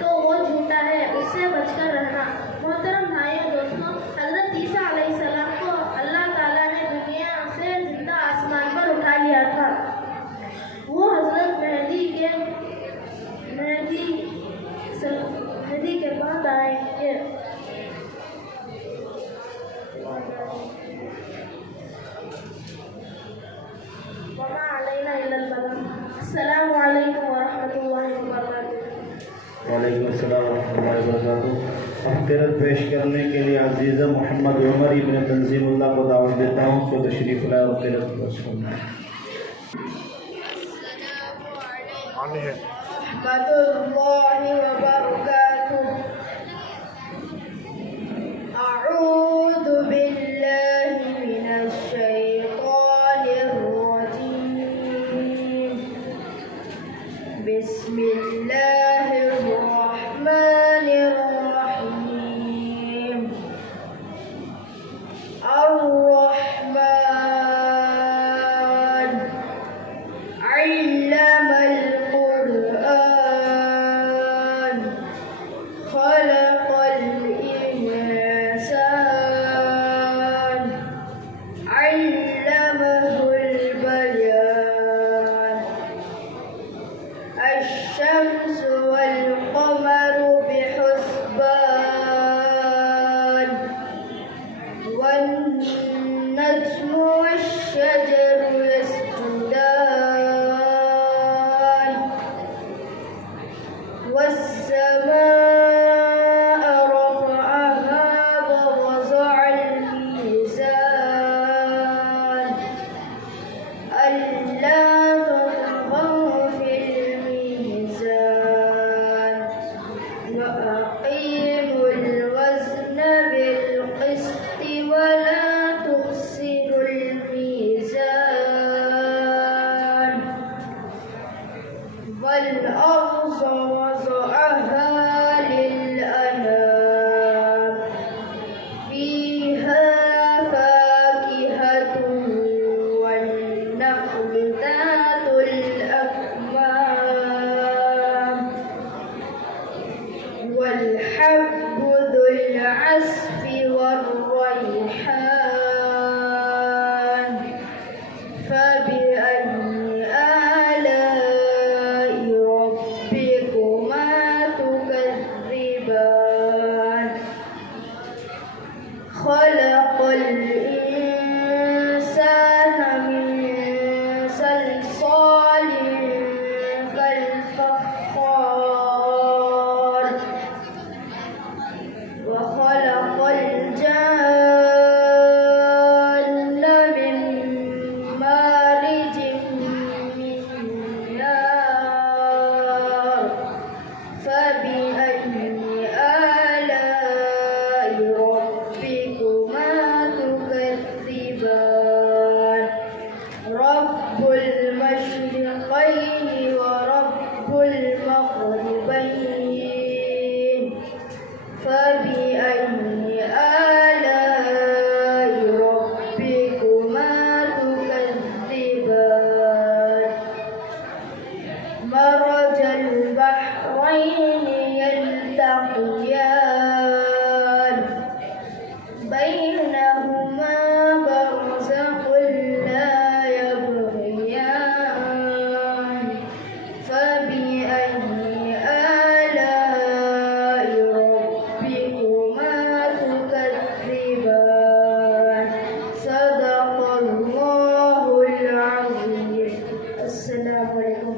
تو وہ جھوٹا ہے، اس سے بچ کر رہنا۔ محترم بھائیوں دوستوں، حضرت عیسیٰ علیہ السلام کو اللہ تعالیٰ نے دنیا سے زندہ آسمان پر اٹھا لیا تھا۔ وہ حضرت مہدی کے بعد آئیں گے۔ وما علینا الا البلاغ۔ السلام علیکم ورحمۃ اللہ وبرکاتہ۔ وعلیکم السلام ورحمۃ اللہ وبرکاتہ۔ اختیارت پیش کرنے کے لیے عزیزہ محمد عمر ابن تنظیم اللہ کو دعوت دیتا ہوں کہ تشریف لائے اور اختیارت پیش کرنا۔ رحمۃ اللہ وبرکاتہ۔ اعوذ باللہ من الشیطان الرجیم، بسم اللہ الرحمن الرحیم۔ الرحمن علم القرآن والنجم والشجر يسجدان والسماء رفعها ووضع الميزان ألا تطغوا في الميزان وأقيموا الوزن بالقسط ولا تخسروا الميزان والأرض وضعها للأنام فيها فاكهة والنخل ذات الأكمام والحب ذو العصف والريحان فبأي آلاء ربكما تكذبان خلق الإنسان من صلصال كالفخار وخلق الجان من مارج من نار فبأي آلاء ربكما تكذبان رب المشرقين ورب المغربين فبأي آلاء ربكما تكذبان مرج البحرين يلتقيان بينهما برزخ لا يبغيان فبأي آلاء ربكما تكذبان صدق الله العظيم السلام عليكم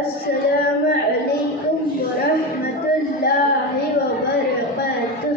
السلام عليكم ورحمة الله وبركاته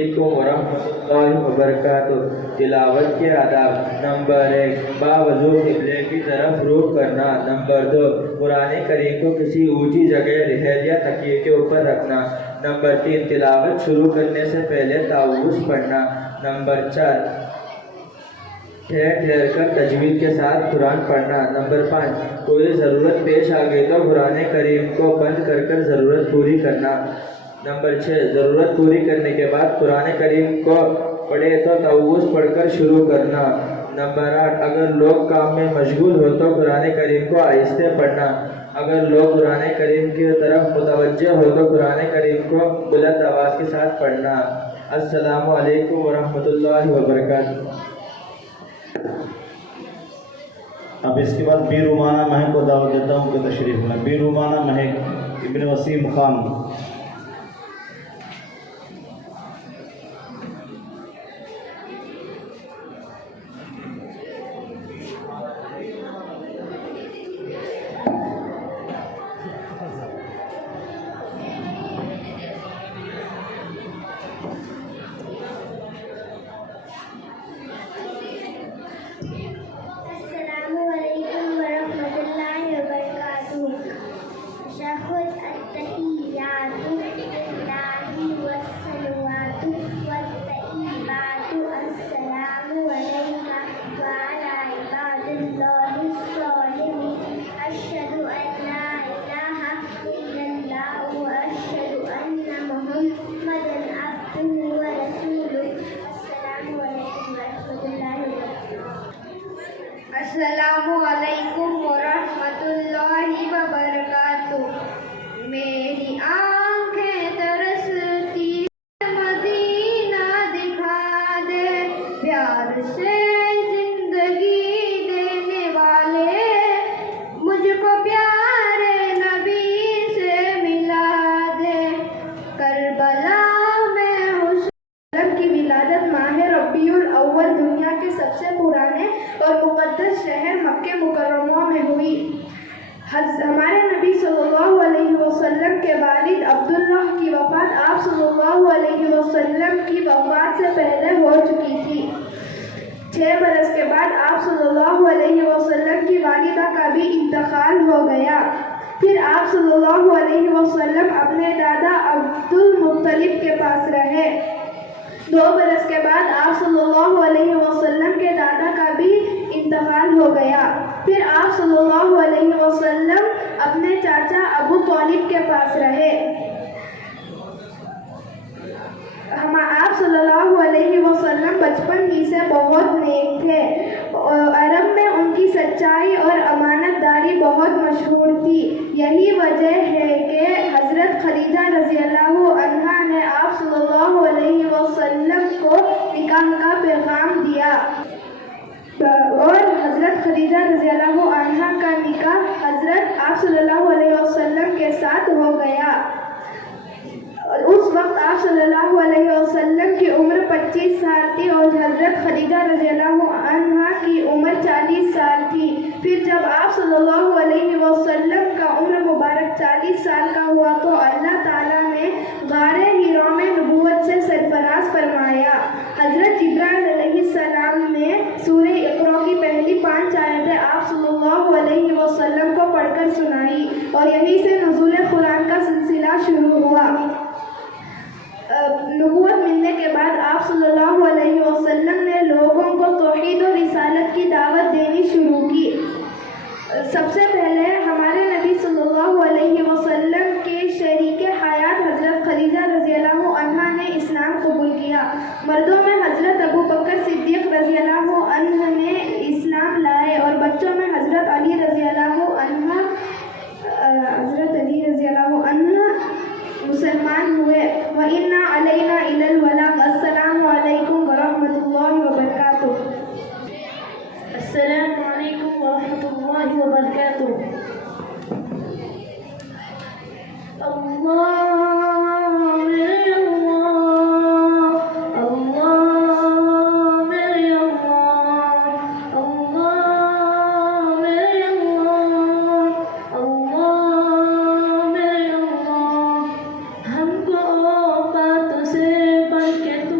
علیکم ورحمۃ اللہ وبرکاتہ۔ تلاوت کے آداب: نمبر 1، باوضو قبلے کی طرف رخ کرنا۔ نمبر 2، قرآن کریم کو کسی اونچی جگہ، رحل یا تکیے کے اوپر رکھنا۔ نمبر 3، تلاوت شروع کرنے سے پہلے تعوذ پڑھنا۔ نمبر 4، ٹھہر کر تجوید کے ساتھ قرآن پڑھنا۔ نمبر 5، کوئی ضرورت پیش آ گئی تو قرآن کریم کو بند کر ضرورت پوری کرنا۔ نمبر 6، ضرورت پوری کرنے کے بعد قرآن کریم کو پڑھے تو تعوذ پڑھ کر شروع کرنا۔ نمبر 8، اگر لوگ کام میں مشغول ہو تو قرآن کریم کو آہستہ پڑھنا۔ اگر لوگ قرآن کریم کی طرف متوجہ ہو تو قرآن کریم کو بلند آواز کے ساتھ پڑھنا۔ السلام علیکم ورحمۃ اللہ وبرکاتہ۔ اب اس کے بعد بی رومانہ مہک کو دعوت دیتا ہوں کہ تشریف لائیں۔ بی رومانہ مہک ابن وسیم خان۔ السلام علیکم ورحمۃ اللہ وبرکاتہ۔ شہد التحیات للہ والصلوات والطیبات السلام علیکہ وعلی عباد اللہ الصالحین۔ اشہد ان لا الہ الا اللہ واشہد ان محمدا عبدہ ورسولہ۔ السلام علیکم ورحمۃ اللہ وبرکاتہ۔ السلام علیکم ورحمۃ اللہ وبرکاتہ۔ میری آنکھیں ترستی مدینہ دکھا دے، پیار سے زندگی دینے والے مجھ کو پیارے نبی سے ملا دے۔ کربلا میں حسین کی ولادت ماہ ربیع الاول دنیا کے سب سے پرانے اور مقدس شہر مکہ مکرمہ میں ہوئی۔ ہمارے نبی صلی اللہ علیہ وسلم کے والد عبداللہ کی وفات آپ صلی اللہ علیہ وسلم کی وفات سے پہلے ہو چکی تھی۔ 6 برس کے بعد آپ صلی اللہ علیہ وسلم کی والدہ کا بھی انتقال ہو گیا۔ پھر آپ صلی اللہ علیہ وسلم اپنے دادا عبد المطلب کے پاس رہے۔ 2 برس کے بعد آپ صلی اللہ علیہ وسلم کے دادا کا بھی انتقال ہو گیا۔ پھر آپ صلی اللہ علیہ وسلم اپنے چاچا ابو طالب کے پاس رہے۔ آپ صلی اللہ علیہ وسلم بچپن ہی سے بہت نیک تھے۔ عرب میں ان کی سچائی اور امانت داری بہت مشہور تھی۔ یہی وجہ ہے کہ حضرت خدیجہ رضی اللہ عنہا نے آپ صلی اللہ علیہ وسلم کو نکاح کا پیغام دیا اور حضرت خدیجہ رضی اللہ عنہا کا نکاح حضرت آپ صلی اللہ علیہ وسلم کے ساتھ ہو گیا۔ اس وقت آپ صلی اللہ علیہ وسلم کی عمر 25 سال تھی اور حضرت خدیجہ رضی اللہ عنہا کی عمر 40 سال تھی۔ پھر جب آپ صلی اللہ علیہ وسلم کا عمر مبارک 40 سال کا ہوا تو اللہ تعالیٰ نے غار حرا میں نبوت سے سرفراز فرمایا۔ حضرت جبرائیل علیہ السلام نے سورہ اقرا کی پہلی 5 آیتیں آپ صلی اللہ علیہ وسلم کو پڑھ کر سنائی اور یہیں سے نزول قرآن کا سلسلہ شروع ہوا۔ نبوت ملنے کے بعد آپ صلی اللہ علیہ وسلم نے لوگوں کو توحید و رسالت کی دعوت دینی شروع کی۔ سب سے پہلے ہمارے نبی صلی اللہ علیہ وسلم کے شریک حیات حضرت خدیجہ رضی اللہ عنہا نے اسلام قبول کیا۔ مردوں میں حضرت ابو بکر صدیق رضی اللہ عنہ نے اسلام لائے اور بچوں میں حضرت علی رضی اللہ عنہ مسلمان ہوئے۔ وَإِنَّ عَلَيْنَا إِلَى الْبَلَاغِ۔ السلام علیکم ورحمۃ اللہ وبرکاتہ۔ السلام علیکم ورحمۃ اللہ وبرکاتہ۔ اللہ میرے اللہ، اللہ میرے اللہ، اللہ میرے اللہ، اللہ میرے اللہ۔ ہم کو اوقات سے بڑھ کے تو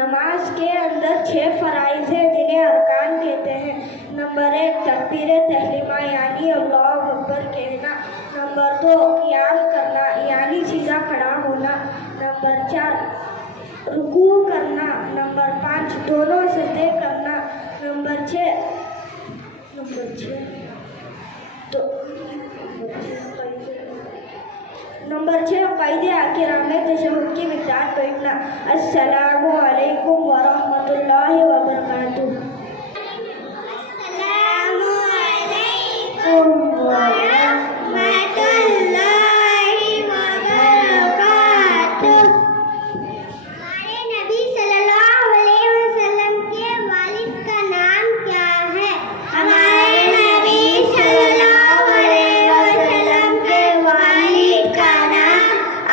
نماز کے اندر 6 فرائض ہیں جنہیں ارکان کہتے ہیں۔ نمبر 1 تکبیر تحریمہ یعنی اللہ اکبر کہنا۔ نمبر 2 قیام کرنا یعنی سیدھا کھڑا ہونا۔ نمبر 4 رکوع کرنا۔ نمبر 5 دونوں سجدے کرنا۔ نمبر 6 قائد کرام تشہد کی مقدار پڑھنا۔ السلام علیکم ورحمۃ اللہ وبرکاتہ۔ السلام علیکم ورحمۃ اللہ وبرکاتہ۔ ہمارے نبی صلی اللہ علیہ وسلم کے والد کا نام کیا ہے؟ ہمارے نبی صلی اللہ علیہ وسلم کے والد کا نام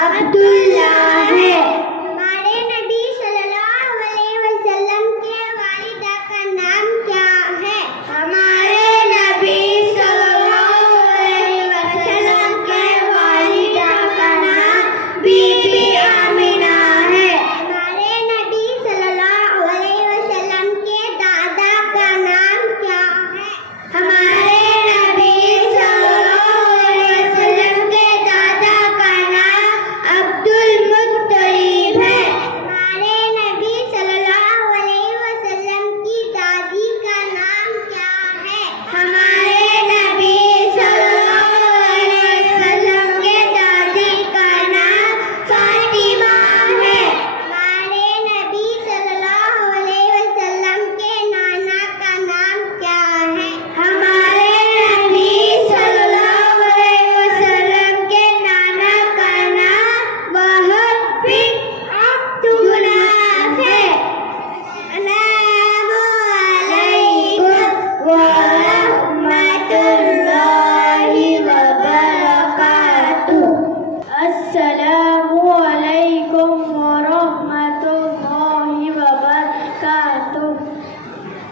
عبداللہ ہے۔ ہمارے نبی صلی اللہ علیہ وسلم کے والدہ کا نام کیا ہے؟ ہمارے نبی صلی اللہ علیہ وسلم کے والدہ کا نام بی بی آمینہ ہے۔ ہمارے نبی صلی اللہ علیہ وسلم کے دادا کا نام کیا ہے؟ ہمارے نبی صلی اللہ علیہ وسلم کے دادا کا نام عبد المطلب ہے۔ ہمارے نبی صلی اللہ علیہ وسلم کی دادی کا نام کیا ہے؟ ہمارے نبی صلی اللہ علیہ وسلم کے دادی کا نام فاطمہ ہے۔ ہمارے نبی صلی اللہ علیہ وسلم کے نانا کا نام کیا ہے؟ ہمارے نبی صلی اللہ علیہ وسلم کے نانا کا نام وہب بن عبد مناف ہے۔ السلام علیکم ورحمۃ اللہ وبرکاتہ۔ السلام علیکم ورحمۃ اللہ وبرکاتہ۔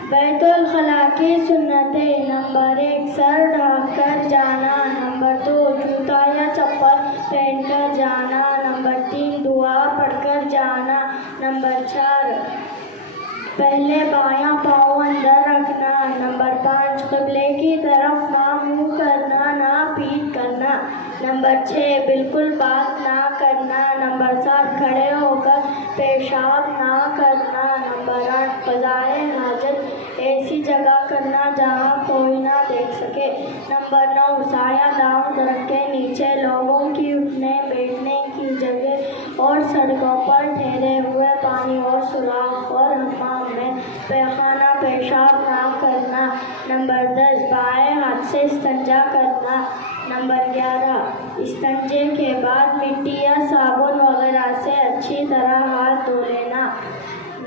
بیت الخلاء کی سنتیں: نمبر 1 سر ڈھانپ کر جانا۔ نمبر 2 جوتا یا چپل پہن کر جانا۔ نمبر 3 دعا پڑھ کر جانا۔ نمبر 4 پہلے بایاں پاؤں اندر رکھنا۔ نمبر 5 قبلے کی طرف نہ منہ کرنا نہ پیٹھ کرنا۔ نمبر 6 بالکل بات نہ کرنا۔ نمبر 7 کھڑے ہو کر پیشاب نہ کرنا۔ نمبر 8 قضائے حاجت ایسی جگہ کرنا جہاں کوئی نہ دیکھ سکے۔ نمبر 9 سایہ دار درخت کے نیچے لوگوں کی اٹھنے بیٹھنے کی جگہ اور سڑکوں پر ٹھہرے ہوئے پانی اور سوراخ اور حمام میں پیخانہ پیشاب نہ کرنا۔ نمبر 10 بائیں ہاتھ سے استنجا کرنا۔ نمبر 11 استنجے کے بعد مٹی یا صابن وغیرہ سے اچھی طرح ہاتھ دھو لینا۔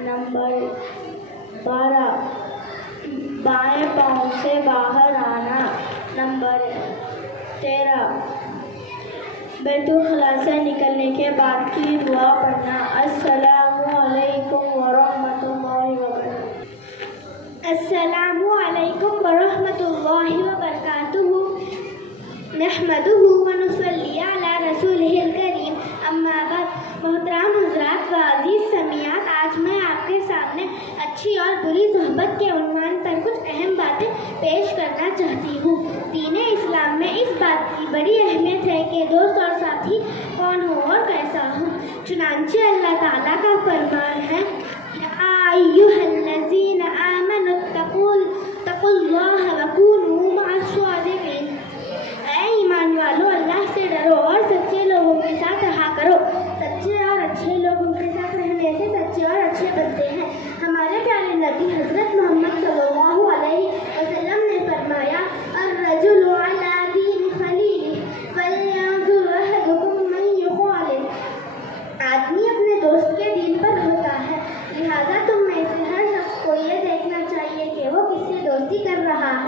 نمبر 12 بائیں پاؤں سے باہر آنا۔ نمبر 13 بیت الخلاء سے نکلنے کے بعد کی دعا پڑھنا۔ السلام علیکم ورحمۃ اللہ وبرکاتہ۔ السلام علیکم ورحمۃ اللہ وبرکاتہ۔ نحمده ونصلي على رسوله الكريم اما بعد۔ محترم حضرات و عزیز سمیعات، آج میں آپ کے سامنے اچھی اور بری صحبت کے عنوان پر کچھ اہم باتیں پیش کرنا چاہتی ہوں۔ دین اسلام میں اس بات کی بڑی اہمیت ہے کہ دوست اور ساتھی کون ہو اور کیسا ہو۔ چنانچہ اللہ تعالیٰ کا فرمان ہے یا ایھا الذین آمنوا اتقوا اللہ وکونوا مع الصادقین۔ اے ایمان والو، اللہ سے ڈرو اور سچے لوگوں کے ساتھ رہا کرو۔ سچے اور اچھے لوگوں کے ساتھ رہنے سے سچے اور اچھے بنتے ہیں۔ ہمارے پیارے نبی حضرت محمد صلی اللہ علیہ وسلم نے فرمایا الرجل علی دین خلیلہ فلینظر احدکم من یخالل۔ آدمی اپنے دوست کے دین پر ہوتا ہے، لہذا تم میں سے ہر شخص کو یہ دیکھنا چاہیے کہ وہ کس سے دوستی کر رہا ہے۔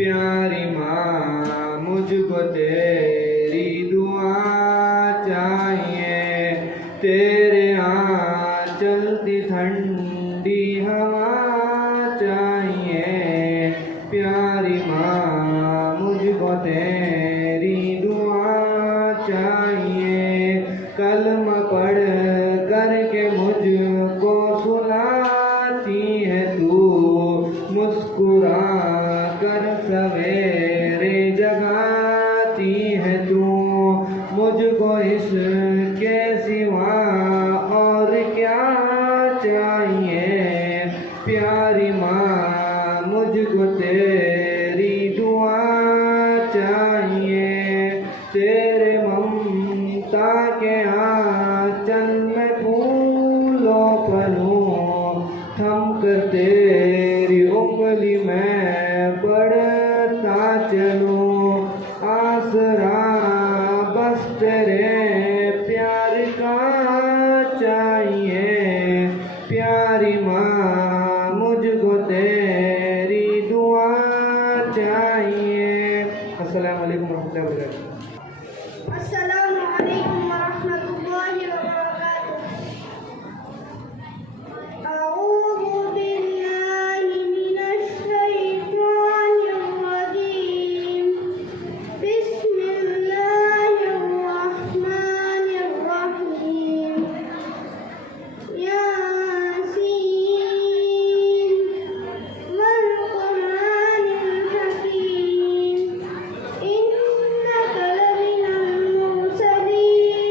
پیاری ماں مجھ کو تیری دعا چاہیے، تیرے یہاں چلتی ٹھنڈی ہوا چاہیے، پیاری ماں مجھ کو تیری دعا چاہیے، کلمہ پڑھ کر کے مجھ کو سلاتی ہے تو، مسکرا کر سویرے جگاتی ہے تو، مجھ کو اس کے سوا اور کیا چاہیے، پیاری ماں مجھ کو تیری دعا چاہیے، تیرے ممتا کے آنچل میں پھولوں پلوں، تھم کر تیری انگلی میں بڑھتا چلوں، آسرا بس تیرے پیار کا چاہیے، پیاری ماں مجھ کو تیری دعا چاہیے۔ السلام علیکم ورحمۃ اللہ وبرکاتہ۔ السلام علیکم ورحمۃ اللہ وبرکاتہ۔ اعوذ باللہ من الشیطان الرجیم، بسم اللہ الرحمن الرحیم، یاسین والقرآن الحکیم، إنك لمن المرسلين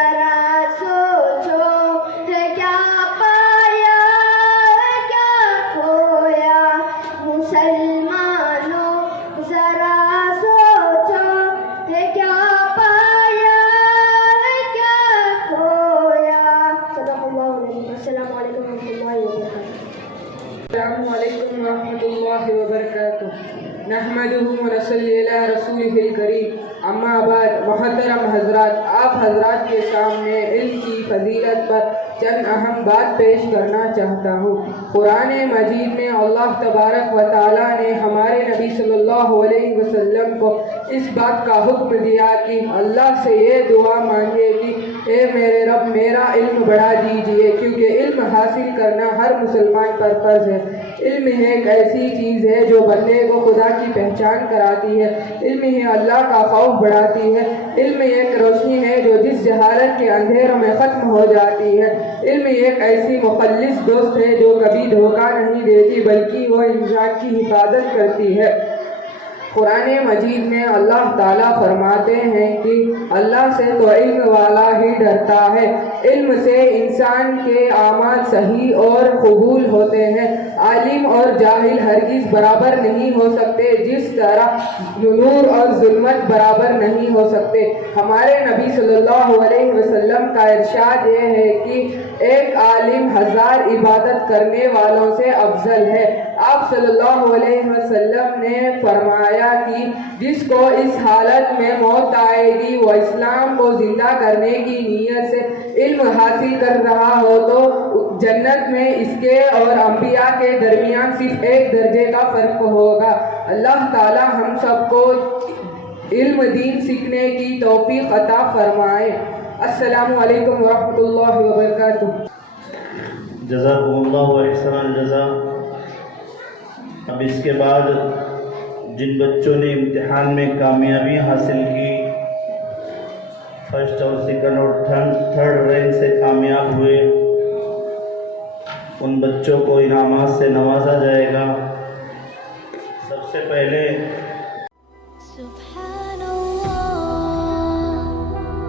ذرا سوچو ہے کیا پایا ہے کیا کھویا مسلمانوں ذرا سوچو ہے کیا پایا ہے کیا کھویا صدق اللہ العظیم السلام علیکم ورحمۃ اللہ وبرکاتہ السلام علیکم ورحمۃ اللہ وبرکاتہ نحمده ونصلی علی رسولہ الکریم اما بعد محترم حضرات آپ حضرات کے سامنے علم کی فضیلت پر چند اہم بات پیش کرنا چاہتا ہوں قرآن مجید میں اللہ تبارک و تعالیٰ نے ہمارے نبی صلی اللہ علیہ وسلم کو اس بات کا حکم دیا کہ اللہ سے یہ دعا مانگے کہ اے میرے رب میرا علم بڑھا دیجئے کیونکہ علم حاصل کرنا ہر مسلمان پر فرض ہے علم ایک ایسی چیز ہے جو بندے کو خدا کی پہچان کراتی ہے علم ہی اللہ کا خوف بڑھاتی ہے علم ایک روشنی ہے جو جس جہالت کے اندھیروں میں ختم ہو جاتی ہے علم ایک ایسی مخلص دوست ہے جو کبھی دھوکہ نہیں دیتی بلکہ وہ انسان کی حفاظت کرتی ہے قرآن مجید میں اللہ تعالیٰ فرماتے ہیں کہ اللہ سے تو علم والا ہی ڈرتا ہے علم سے انسان کے اعمال صحیح اور قبول ہوتے ہیں عالم اور جاہل ہرگز برابر نہیں ہو سکتے جس طرح نور اور ظلمت برابر نہیں ہو سکتے ہمارے نبی صلی اللہ علیہ وسلم کا ارشاد یہ ہے کہ ایک عالم 1000 عبادت کرنے والوں سے افضل ہے آپ صلی اللہ علیہ وسلم نے فرمایا کہ جس کو اس حالت میں موت آئے گی وہ اسلام کو زندہ کرنے کی نیت سے علم حاصل کر رہا ہو تو جنت میں اس کے اور انبیاء کے درمیان صرف 1 درجے کا فرق ہوگا اللہ تعالی ہم سب کو علم دین سیکھنے کی توفیق عطا فرمائے السلام علیکم ورحمۃ اللہ وبرکاتہ جزاکم اللہ احسن الجزا اب اس کے بعد جن بچوں نے امتحان میں کامیابی حاصل کی فرسٹ اور سیکنڈ اور تھرڈ رینک سے کامیاب ہوئے ان بچوں کو انعامات سے نوازا جائے گا سب سے پہلے سبحان اللہ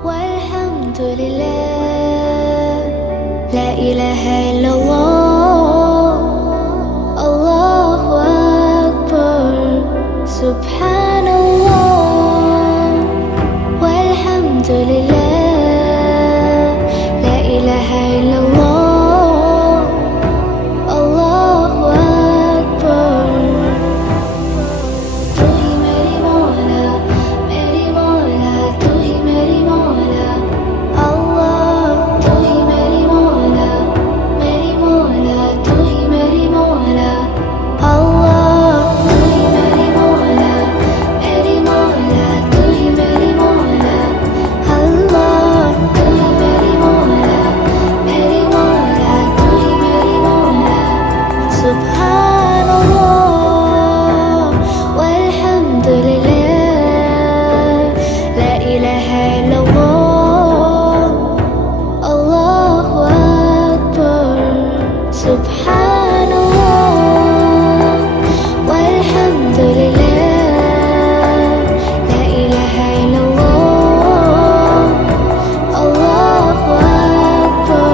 والحمد للہ لا الہ الا اللہ اللہ اکبر سبحان اللہ والحمد للہ لا الہ الا اللہ اللہ اکبر تو ہی میری مولا تو ہی میری مولا اللہ تو ہی میری مولا تو ہی میری مولا اللہ تو ہی میری مولا تو ہی میری مولا اللہ تو ہی میری مولا تو ہی میری مولا سبحان اللہ والحمد للہ لا الہ الا اللہ اللہ اکبر سبحان اللہ والحمد للہ لا الہ الا اللہ اللہ اکبر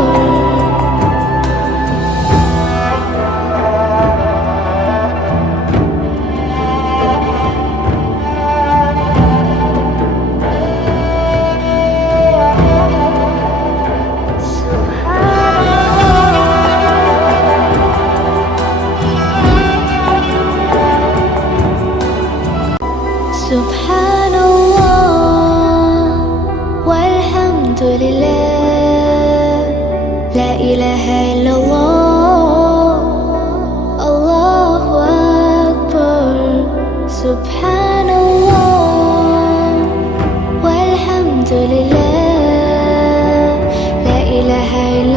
سبحان اللہ والحمد للہ لا الہ الا اللہ اللہ اکبر سبحان اللہ والحمد للہ لا الہ الا